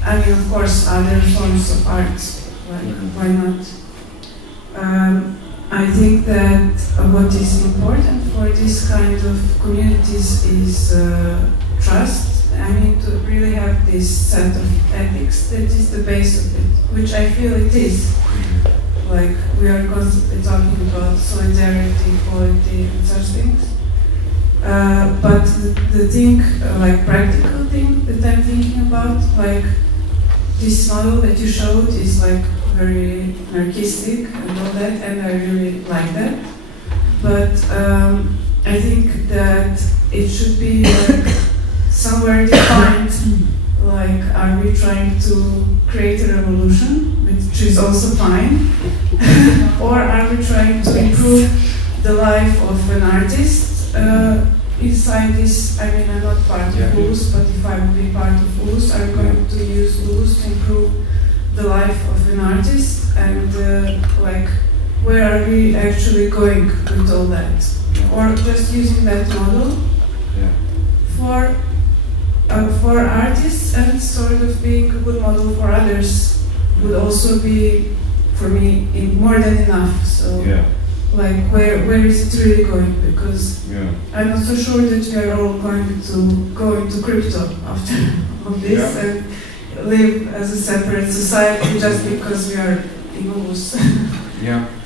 I mean, of course, other forms of art, like, why not? I think that what is important for this kind of communities is trust. I mean, to really have this set of ethics that is the base of it, which I feel it is. Like, we are constantly talking about solidarity, equality, and such things. But the thing, like practical thing that I'm thinking about, like this model that you showed is like very anarchistic and all that, and I really like that. But I think that it should be like somewhere defined. Like, are we trying to create a revolution, which is also fine, or are we trying to improve the life of an artist inside this? I mean, I'm not part of ULUS, but if I would be part of ULUS, I'm going to use ULUS to improve the life of an artist, and like, where are we actually going with all that? Or just using that model for artists, and sort of being a good model for others would also be, for me, more than enough. So, like, where is it really going? Because I'm not so sure that we are all going to go into crypto after all this and live as a separate society just because we are in ULUS.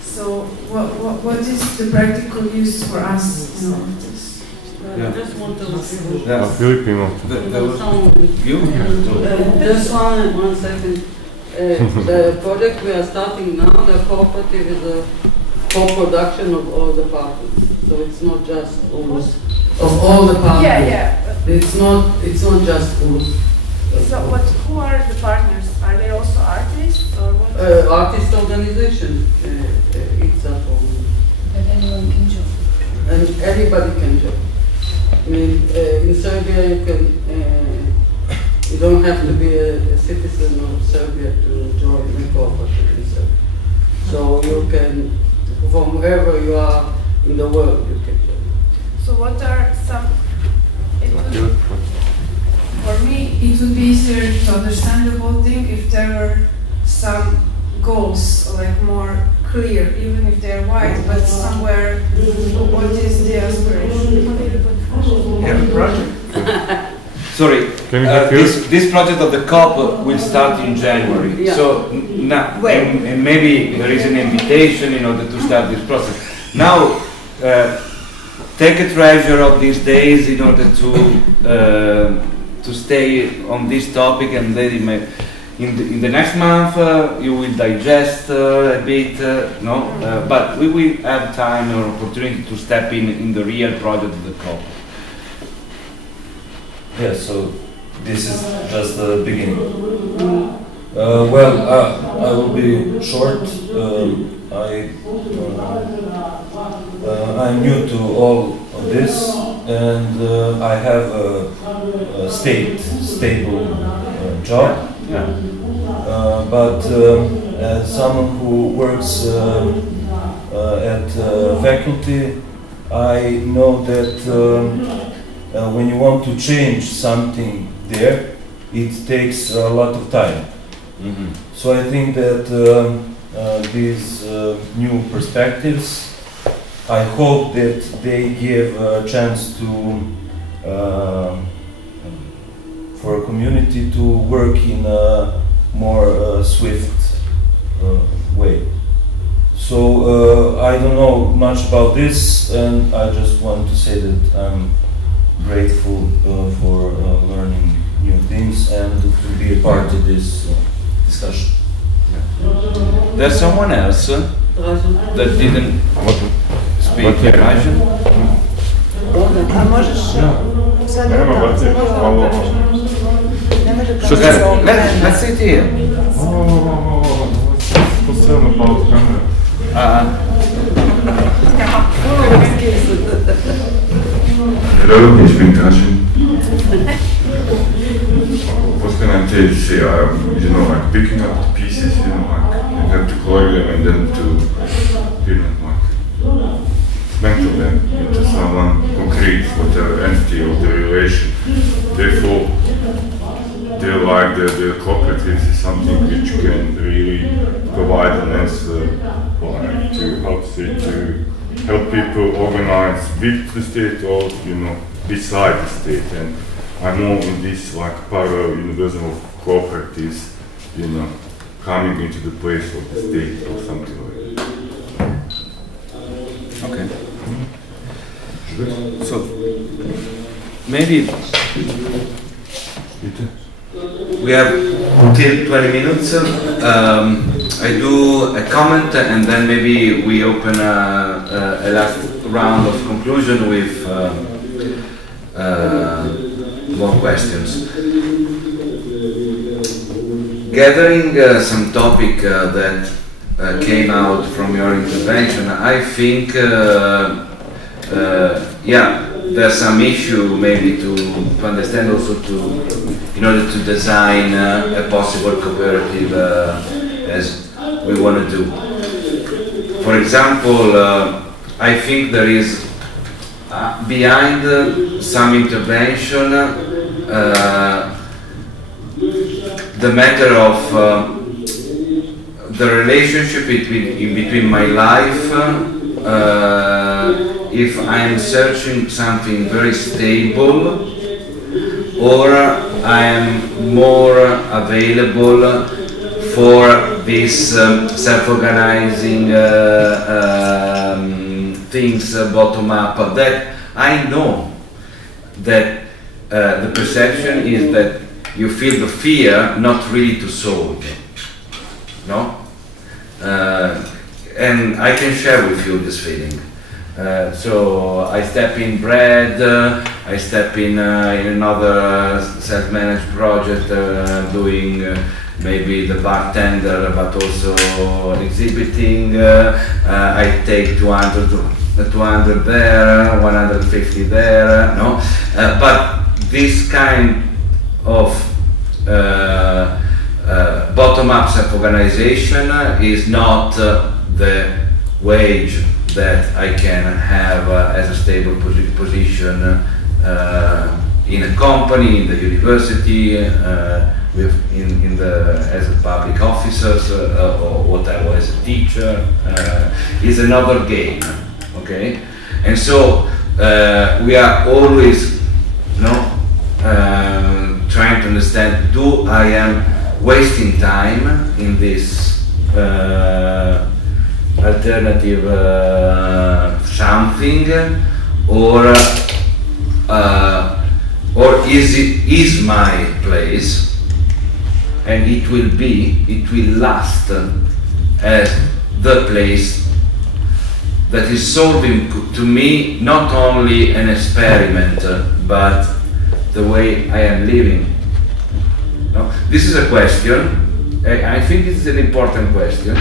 So, what is the practical use for us in all of this? I just want to Filipino. Just one second. The project we are starting now, the cooperative, is a co-production of all the partners. So it's not just ULUS. Of all the partners. It's not just ULUS. So who are the partners? Are they also artists or what? Artist organization. It's a But anyone can join. And everybody can join. I mean, in Serbia you don't have to be a citizen of Serbia to join the cooperative in Serbia. So you can, from wherever you are in the world, you can join. So what are some, for me, it would be easier to understand the whole thing if there were some goals, like more clear, even if they're wide, but somewhere, what is the aspiration? Project. Sorry, this project of the COP will start in January. So now, and maybe there is an invitation in order to start this process. Now, take a treasure of these days in order to stay on this topic, and then in the next month you will digest a bit, but we will have time or opportunity to step in the real project of the COP. Yeah, so this is just the beginning. Well, I will be short. I'm new to all of this, and I have a stable job. But as someone who works at faculty, I know that when you want to change something there, it takes a lot of time. So I think that these new perspectives, I hope that they give a chance to for a community to work in a more swift way. So I don't know much about this, and I just want to say that I'm grateful for learning new things and to be a part of this discussion. There's someone else that didn't speak Russian. A možeš sad Let's sit here. Hello, ich bin Kashin. What can I tell you? Say, you know, like picking up the pieces, you know, like you have to collect them and then to, you know, like mental them into someone concrete, whatever entity of the relation. Therefore, they like the cooperatives is something which can really provide an answer, like to help people organize with the state or, you know, beside the state. And I'm more in this like parallel universal of cooperatives, you know, coming into the place of the state or something like that. Okay. So maybe we have till 20 minutes. I do a comment and then maybe we open a last round of conclusion with more questions. Gathering some topic that came out from your intervention, I think yeah, there's some issue maybe to understand also in order to design a possible cooperative as we want to do. For example, I think there is behind some intervention the matter of the relationship between my life, if I am searching something very stable, or I am more available for this self-organizing things bottom-up. That I know that the perception is that you feel the fear not really to solve, no? And I can share with you this feeling. So I step in bread, I step in another self-managed project doing maybe the bartender but also exhibiting. I take 200 there, 150 there, no? But this kind of bottom-up self-organization is not the wage that I can have as a stable position in a company, in the university, as a public officer or whatever, as a teacher. Is another game, okay? And so we are always, trying to understand: do I am wasting time in this alternative something, or is my place, and it will last as the place that is solving to me not only an experiment but the way I am living. No? This is a question. I think it's an important question.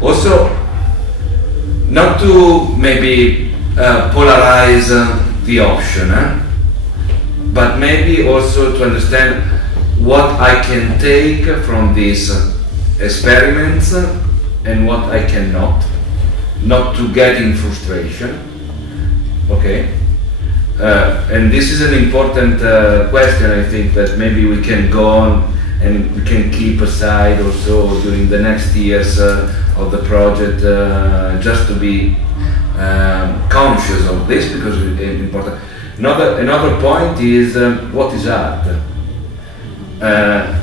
Also, not to maybe polarize the option, but maybe also to understand what I can take from these experiments and what I cannot, not to get in frustration, okay? and this is an important question, I think, that maybe we can go on and we can keep aside also during the next years of the project, just to be conscious of this, because it's important. Another point is what is art?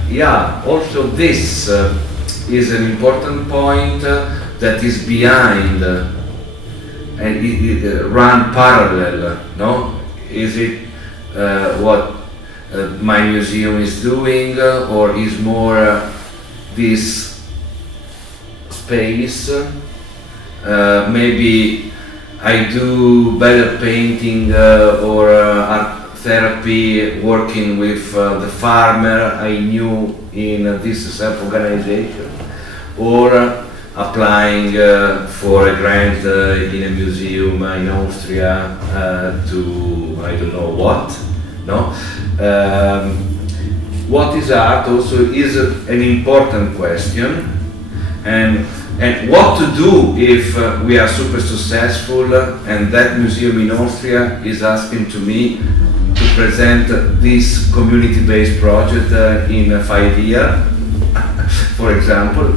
Yeah, also this is an important point that is behind and it run parallel, no? Is it what my museum is doing, or is more this space? Maybe I do better painting or art therapy working with the farmer I knew in this self-organization, or applying for a grant in a museum in Austria to I don't know what. No, what is art also is an important question, and what to do if we are super successful and that museum in Austria is asking to me to present this community-based project in 5 years, for example,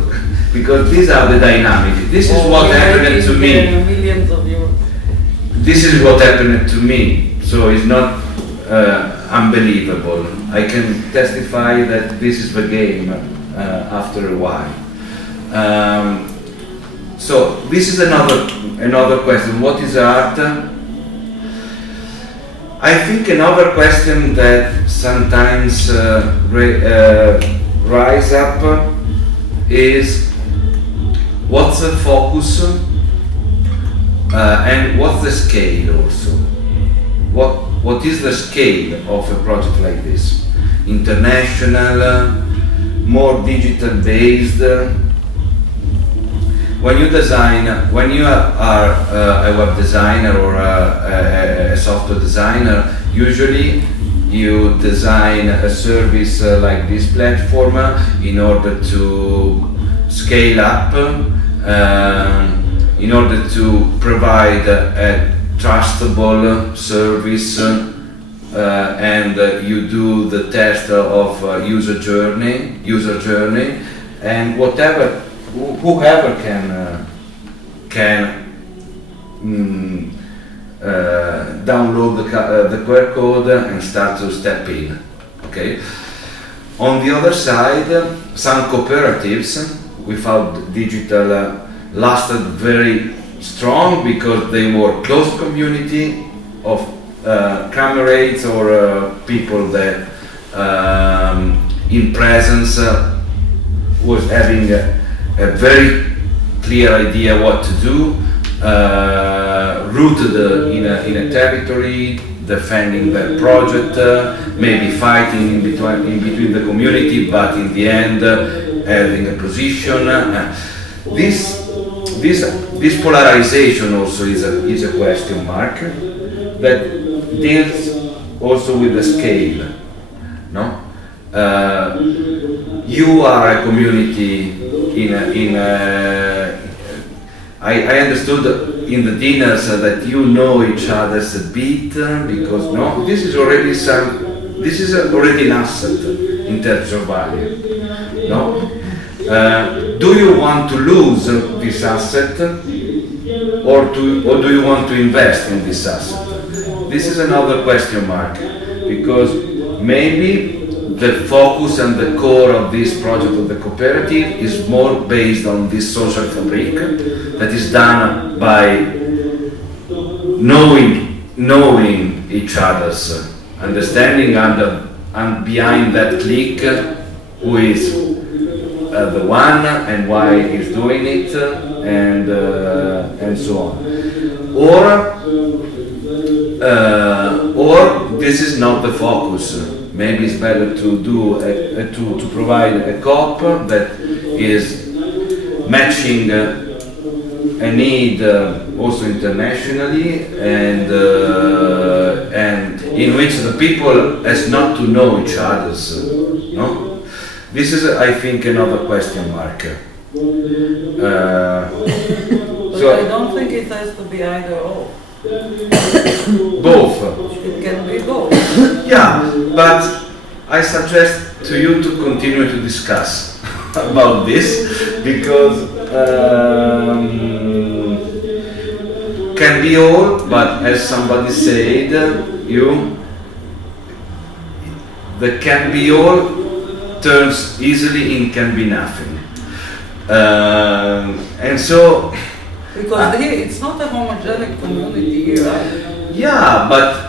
because these are the dynamics. This is what happened to me. Millions of euros. This is what happened to me, so it's not unbelievable. I can testify that this is the game after a while. So this is another question. What is art? I think another question that sometimes rise up is what's the focus and what's the scale also. What is the scale of a project like this? International, more digital based? When you design, when you are a web designer or a software designer, usually you design a service like this platform in order to scale up, in order to provide a trustable service, and you do the test of user journey, and whoever can download the QR code and start to step in. Okay. On the other side, some cooperatives without digital lasted very strong because they were close community of comrades or people that in presence was having a very clear idea what to do, rooted in a territory, defending their project, maybe fighting in between the community, but in the end having a position. This polarization also is a question mark that deals also with the scale. No, you are a community I understood in the dinners that you know each other's a bit, because no, this is already an asset in terms of value. No. Do you want to lose this asset, or do you want to invest in this asset? This is another question mark, because maybe the focus and the core of this project of the cooperative is more based on this social fabric that is done by knowing each other's, understanding and behind that clique who is the one and why he's doing it, and so on. Or this is not the focus. Maybe it's better to do to provide a COP that is matching a need also internationally, and in which the people has not to know each other's. No, this is I think another question mark. But I don't think it has to be either or. Both. it can be both. Yeah, but I suggest to you to continue to discuss about this, because can be all, but as somebody said, the can be all turns easily in can be nothing. And so, because here it's not a homogenic community here, right? yeah, but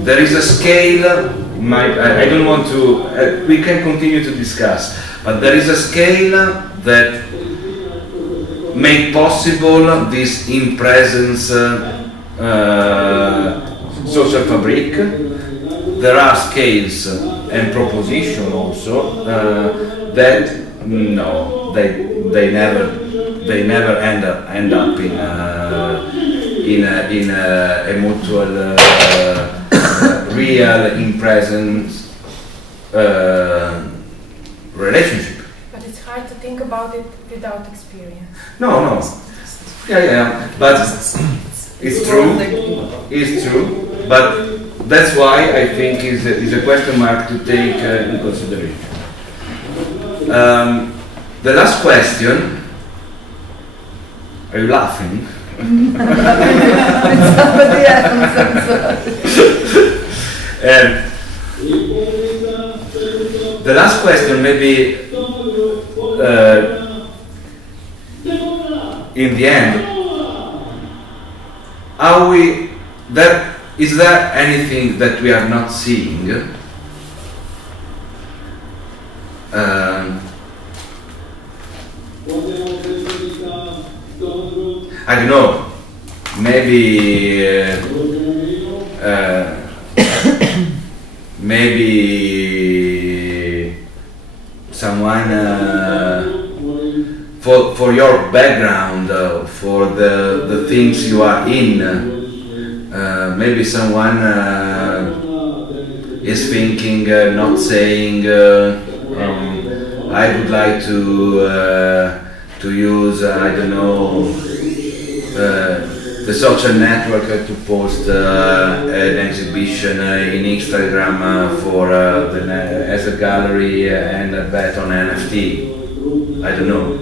there is a scale. I don't want to. We can continue to discuss, but there is a scale that make possible this in presence social fabric. There are scales and proposition also that no, they never end up in a mutual real in presence relationship. But it's hard to think about it without experience. No. Yeah, but it's true. It's true. But that's why I think is a question mark to take in consideration. The last question. Are you laughing? Somebody else, I'm sorry. The last question, maybe in the end, is there anything that we are not seeing? I don't know. Maybe someone for your background, for the things you are in. Maybe someone is thinking, not saying, I would like to use, I don't know, the social network to post an exhibition in Instagram for as a gallery and a bet on NFT. I don't know,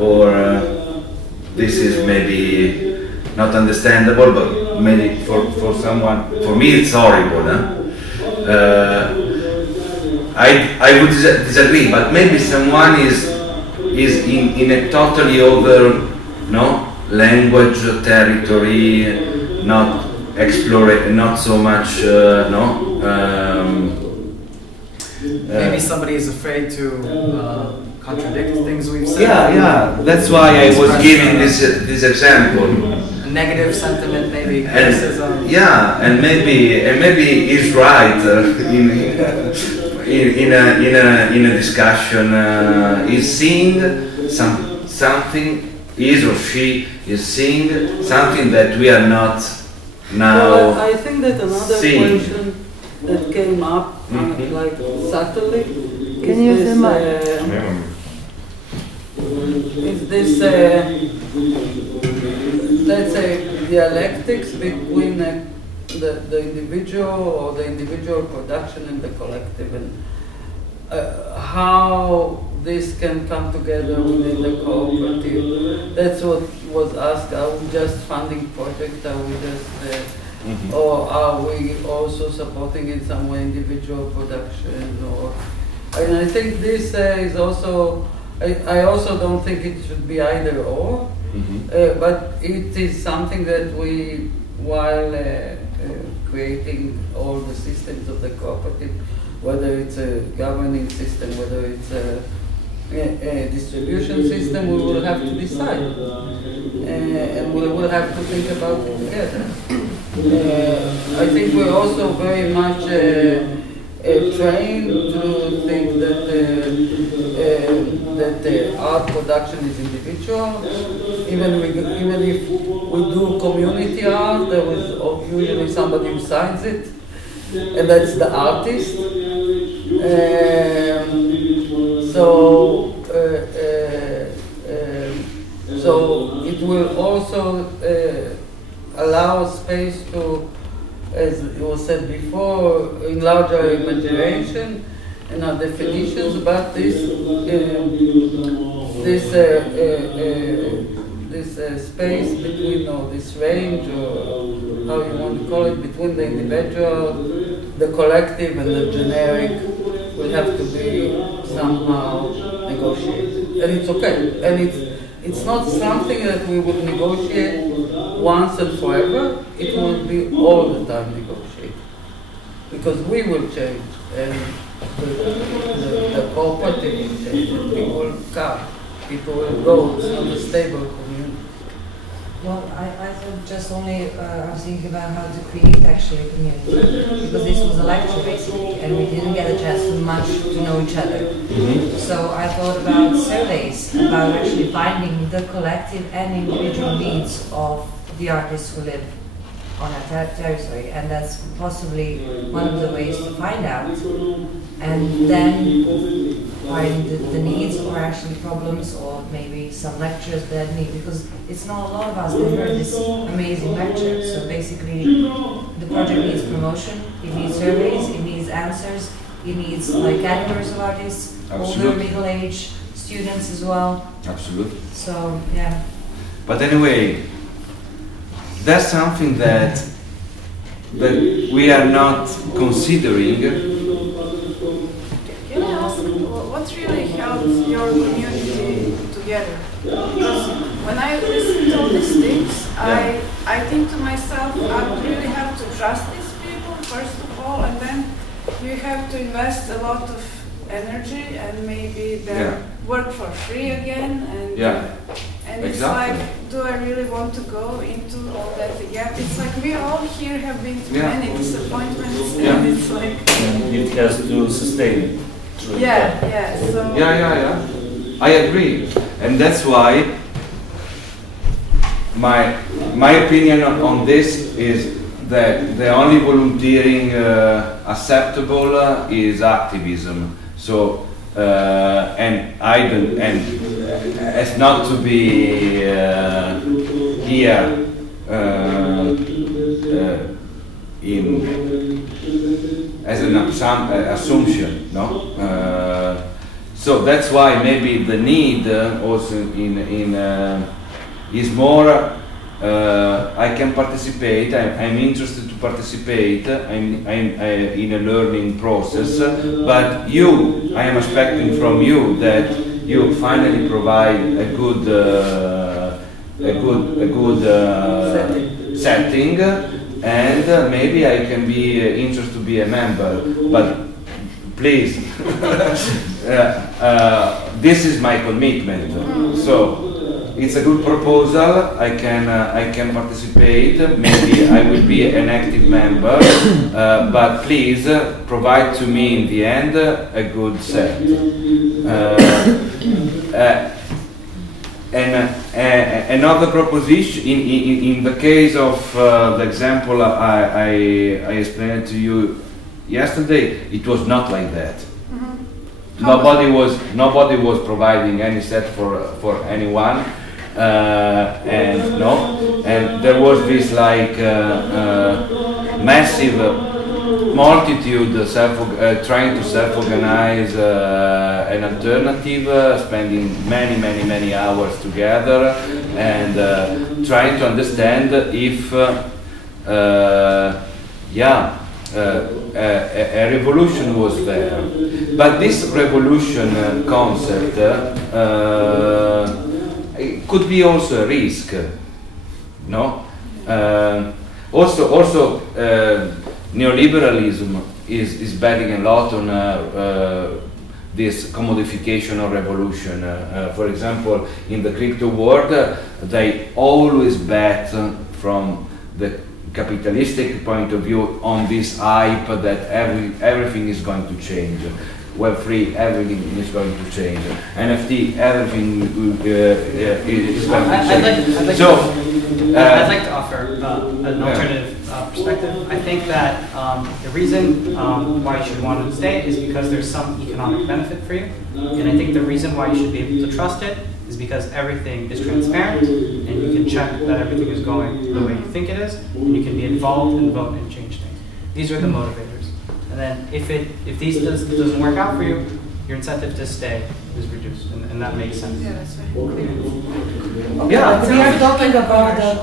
or this is maybe not understandable, but maybe for someone, for me it's horrible. I would disagree, but maybe someone is in a totally other language territory, not explore, not so much maybe somebody is afraid to contradict things we've said. Yeah. That's why I was giving this example. A negative sentiment, maybe. And maybe he's right in a discussion. Is seeing something. Is or she is seeing something that we are not now. Well, I think that another seeing. question that came up, like subtly, Can you use the mic? Is this, let's say, dialectics between the individual or the individual production and the collective, and how this can come together within the cooperative. That's what was asked. Are we just funding projects? Are we just, or are we also supporting in some way individual production? Or, and I think this is also. I also don't think it should be either or, but it is something that we, while creating all the systems of the cooperative, whether it's a governing system, whether it's a distribution system, we will have to decide, and we will have to think about it together. I think we're also very much trained to think that art production is individual. Even if we do community art, there is usually somebody who signs it, and that's the artist. So it will also allow questions about this space between, or this range, or how you want to call it, between the individual, the collective, and the generic, will have to be somehow negotiated, and it's okay. And it's not something that we would negotiate once and forever. It will be all the time negotiated, because we will change, and the cooperative will change, and people will come, people will go. It's not a stable community. Well, I thought just only I was thinking about how to create actually a community, because this was a lecture basically, and we didn't get a chance to much to know each other. So I thought about surveys, about actually finding the collective and individual needs of the artists who live on our territory, and that's possibly one of the ways to find out, and then find the needs or actually problems, or maybe some lectures that need, because it's not a lot of us that heard this amazing lecture. So basically the project needs promotion, it needs surveys, it needs answers, it needs like categories of artists, older, middle age, students as well. Absolutely. So yeah. But anyway, that's something that we are not considering. Can I ask, what really held your community together? Because when I listen to all these things, I think to myself, I would really have to trust these people, first of all, and then you have to invest a lot of energy and maybe then work for free again. And it's like, do I really want to go into all that again? It's like we all here have been through many disappointments, and it's like... It has to sustain it. So I agree, and that's why my opinion on this is that the only volunteering acceptable is activism. So and I don't, and it's not to be here as an assumption, no. So that's why maybe the need also is more. I can participate. I'm interested to participate. I'm in a learning process. But I am expecting from you that you finally provide a good setting, and maybe I can be interested to be a member. But please, this is my commitment. So. It's a good proposal. I can participate. Maybe I will be an active member, but please provide to me in the end a good set. Another proposition in the case of the example I explained to you yesterday, it was not like that. Nobody was providing any set for anyone. And there was this like massive multitude trying to self-organize an alternative, spending many hours together and trying to understand if a revolution was there. But this revolution concept it could be also a risk, no? Also, neoliberalism is betting a lot on this commodification of revolution. For example, in the crypto world, they always bet from the capitalistic point of view on this hype that everything is going to change. Web3, everything is going to change. NFT, everything is going to change. I'd like to offer an alternative perspective. I think that the reason why you should want to stay is because there's some economic benefit for you. And I think the reason why you should be able to trust it is because everything is transparent and you can check that everything is going the way you think it is, and you can be involved and vote and change things. These are the motivators. And then if these doesn't work out for you, your incentive to stay is reduced, and that makes sense. Yeah, that's very clear. Yeah, we are talking about the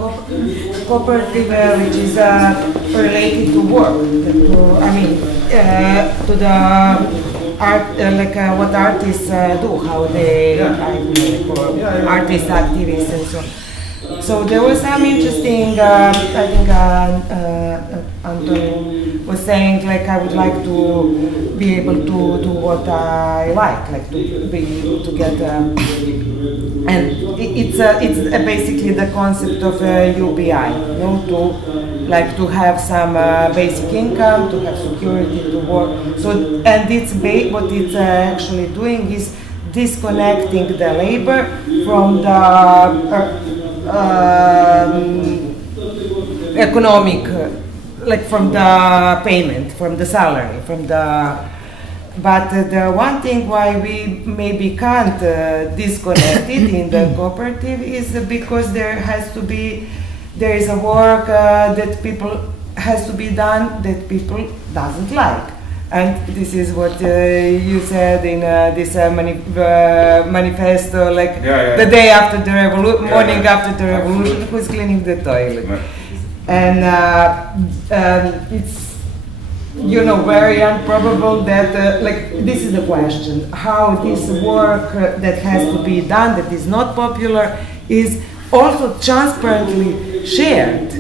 cooperative which is related to work, to the art, what artists do, how they artist activists and so on. So there was some interesting, I think Anton was saying, like, I would like to be able to do what I like to be able to get, and it's basically the concept of UBI, you know, to have some basic income, to have security, to work. So, and it's what it's actually doing is disconnecting the labor from the economic, like from the payment, from the salary, from the. But the one thing why we maybe can't disconnect it in the cooperative is because there is a work that people has to be done that people doesn't like. And this is what you said in this manifesto, like the day after the revolution, morning after the revolution, who's cleaning the toilet. And it's, you know, very improbable that, like, this is the question, how this work that has to be done, that is not popular, is also transparently shared.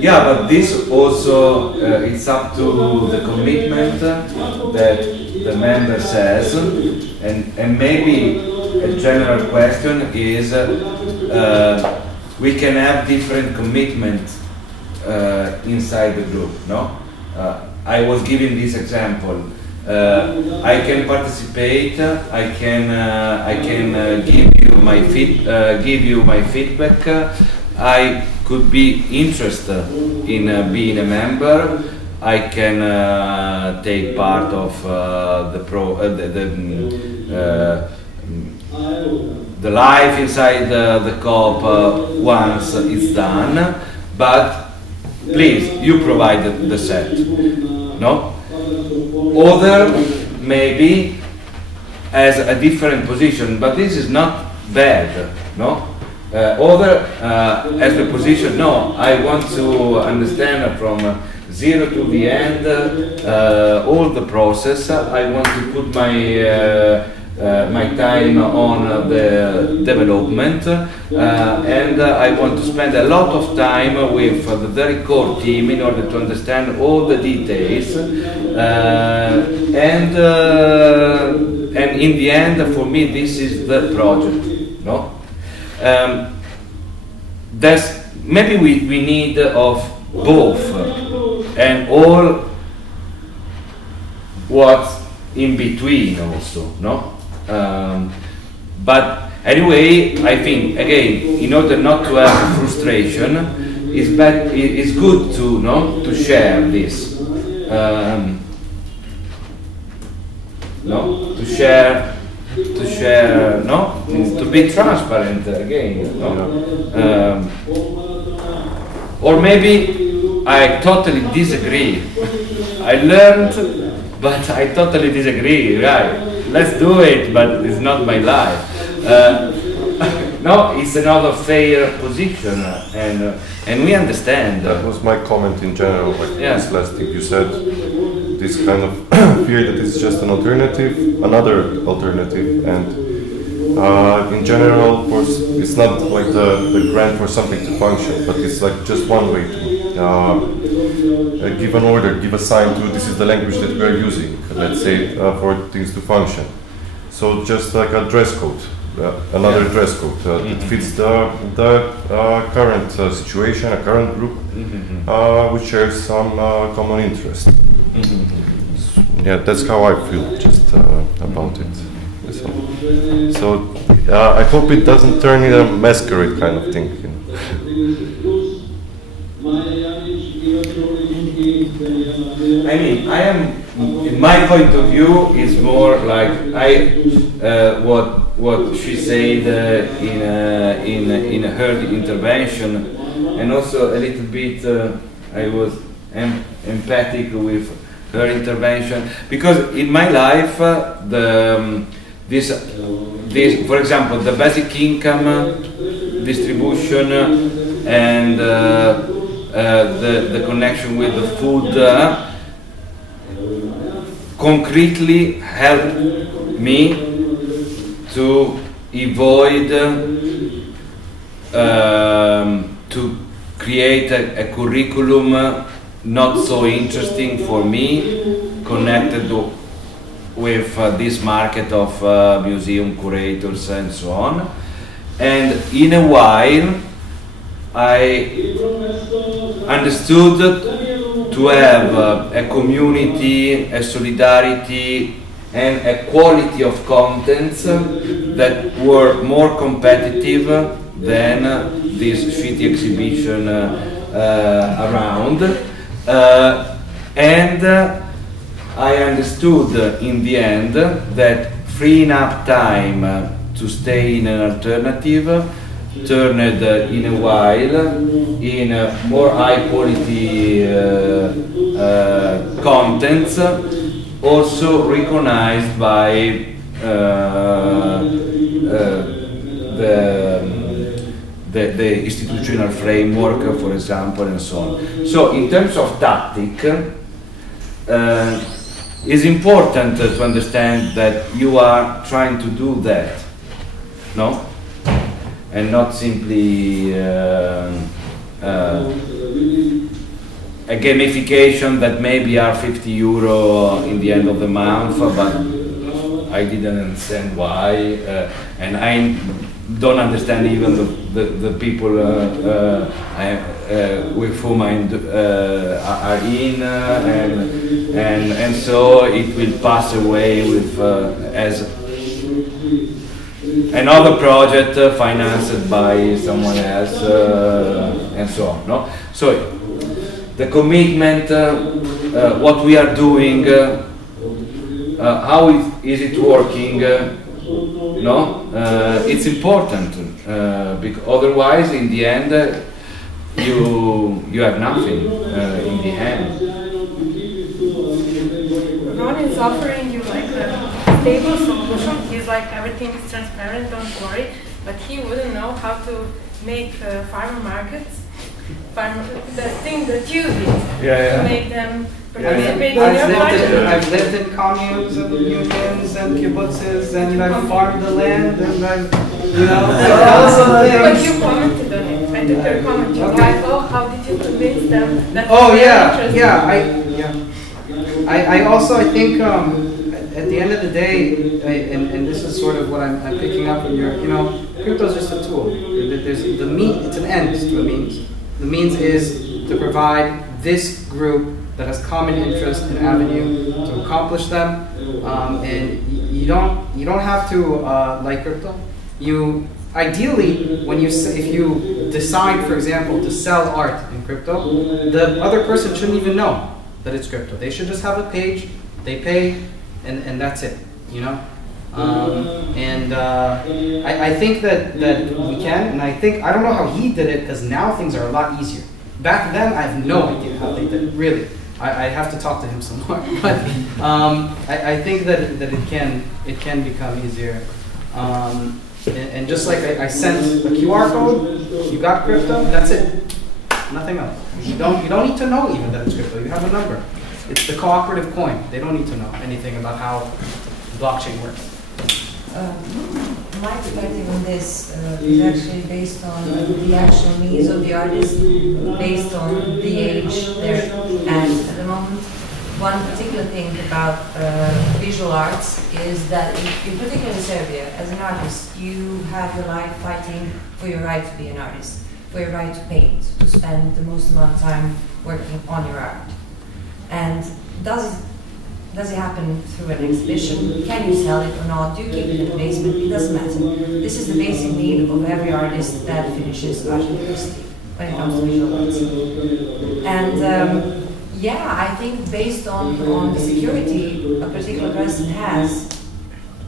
Yeah, but this also it's up to the commitment that the member says, and maybe a general question is we can have different commitments inside the group. No, I was giving this example. I can participate. I can give you my feedback. I could be interested in being a member. I can take part of the life inside the COP once it's done. But please, you provide the set. No? Other maybe has a different position, but this is not bad. No? Other as the position, no, I want to understand from zero to the end all the process. I want to put my time on the development, and I want to spend a lot of time with the very core team in order to understand all the details, and in the end, for me, this is the project. No. Maybe we need of both and all what's in between also, no? But anyway, I think again, in order not to have frustration, it's good to share this, to be transparent again, or maybe I totally disagree. I learned, but I totally disagree. Right? Let's do it, but it's not my life. No, it's another fair position, and we understand. That was my comment in general. Like this last thing you said. This kind of fear that it's just an alternative, another alternative, and in general, of course, it's not like the grant for something to function, but it's like just one way to give an order, give a sign to this is the language that we are using, let's say, for things to function. So just like a dress code, another dress code that fits the current situation, a current group, which shares some common interest. Yeah, that's how I feel just about it. So I hope it doesn't turn into a masquerade kind of thing. I mean, I am, in my point of view, is more like what she said in her intervention, and also a little bit I was empathic with her intervention, because in my life this, for example, the basic income distribution and the connection with the food concretely helped me to avoid to create a curriculum not so interesting for me, connected with this market of museum curators and so on. And in a while I understood to have a community, a solidarity and a quality of contents that were more competitive than this shitty exhibition around. And I understood in the end that freeing up time to stay in an alternative turned in a while in more high quality contents, also recognized by the institutional framework, for example, and so on. So in terms of tactic, it's important to understand that you are trying to do that, no? And not simply a gamification that maybe are 50 euro in the end of the month, but I didn't understand why, and I don't understand even the people with whom I are in, and so it will pass away with as another project financed by someone else, and so on. No, so the commitment, what we are doing, how is it working? No, it's important because otherwise, in the end, you have nothing in the end. Ron is offering you like a stable solution. He's like, everything is transparent, don't worry. But he wouldn't know how to make farmer markets, the thing that you did, to make them participate in your project. I've lived in communes and unions and kibbutzes, and I've farmed the land, and I've, But you commented on it. I took your comment. You like, oh, how did you convince them that? Oh I also, I think, at the end of the day, and this is sort of what I'm picking up in your, crypto is just a tool. There's the means, it's an end to a means. The means is to provide this group that has common interest and avenue to accomplish them, and you don't have to like crypto. You ideally, if you decide, for example, to sell art in crypto, the other person shouldn't even know that it's crypto. They should just have a page, they pay, and that's it. I think that we can, and I don't know how he did it, because now things are a lot easier. Back then, I have no idea how they did it, really. I have to talk to him some more, but I think that it can become easier. And just like I sent a QR code, you got crypto, that's it. Nothing else. You don't need to know even that it's crypto. You have a number. It's the cooperative coin. They don't need to know anything about how blockchain works. My perspective on this is actually based on the actual needs of the artist, based on the age they're at the moment. One particular thing about visual arts is that, in particular in Serbia, as an artist, you have your life fighting for your right to be an artist, for your right to paint, to spend the most amount of time working on your art. And does it happen through an exhibition? Can you sell it or not? Do you keep it in the basement? It doesn't matter. This is the basic need of every artist that finishes art university when it comes to visual arts. And I think based on the security a particular person has,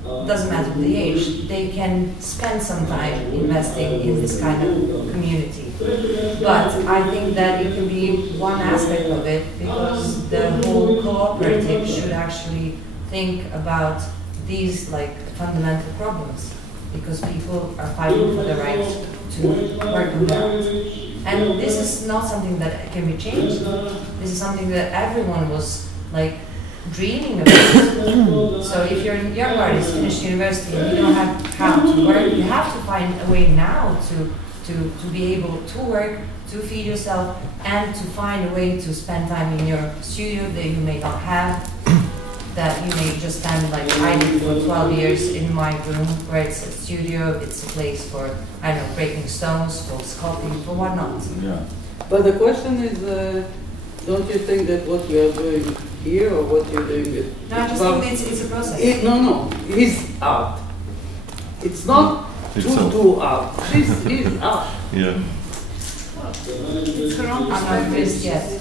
doesn't matter the age, they can spend some time investing in this kind of community. But I think that it can be one aspect of it, because the whole cooperative should actually think about these like fundamental problems, because people are fighting for the right to work on their art. And this is not something that can be changed. This is something that everyone was like dreaming about. So if you're a young artist, finished university, and you don't have how to work, you have to find a way now to be able to work, to feed yourself, and to find a way to spend time in your studio that you may not have, that you may just spend, like I did for 12 years in my room, where it's a studio, it's a place for, I don't know, breaking stones, for sculpting, for whatnot. Yeah. But the question is, don't you think that what we are doing here, or what you're doing No, I just think it's a process. It's art. It's not to do art. This is art. Yeah. I'm not finished yet.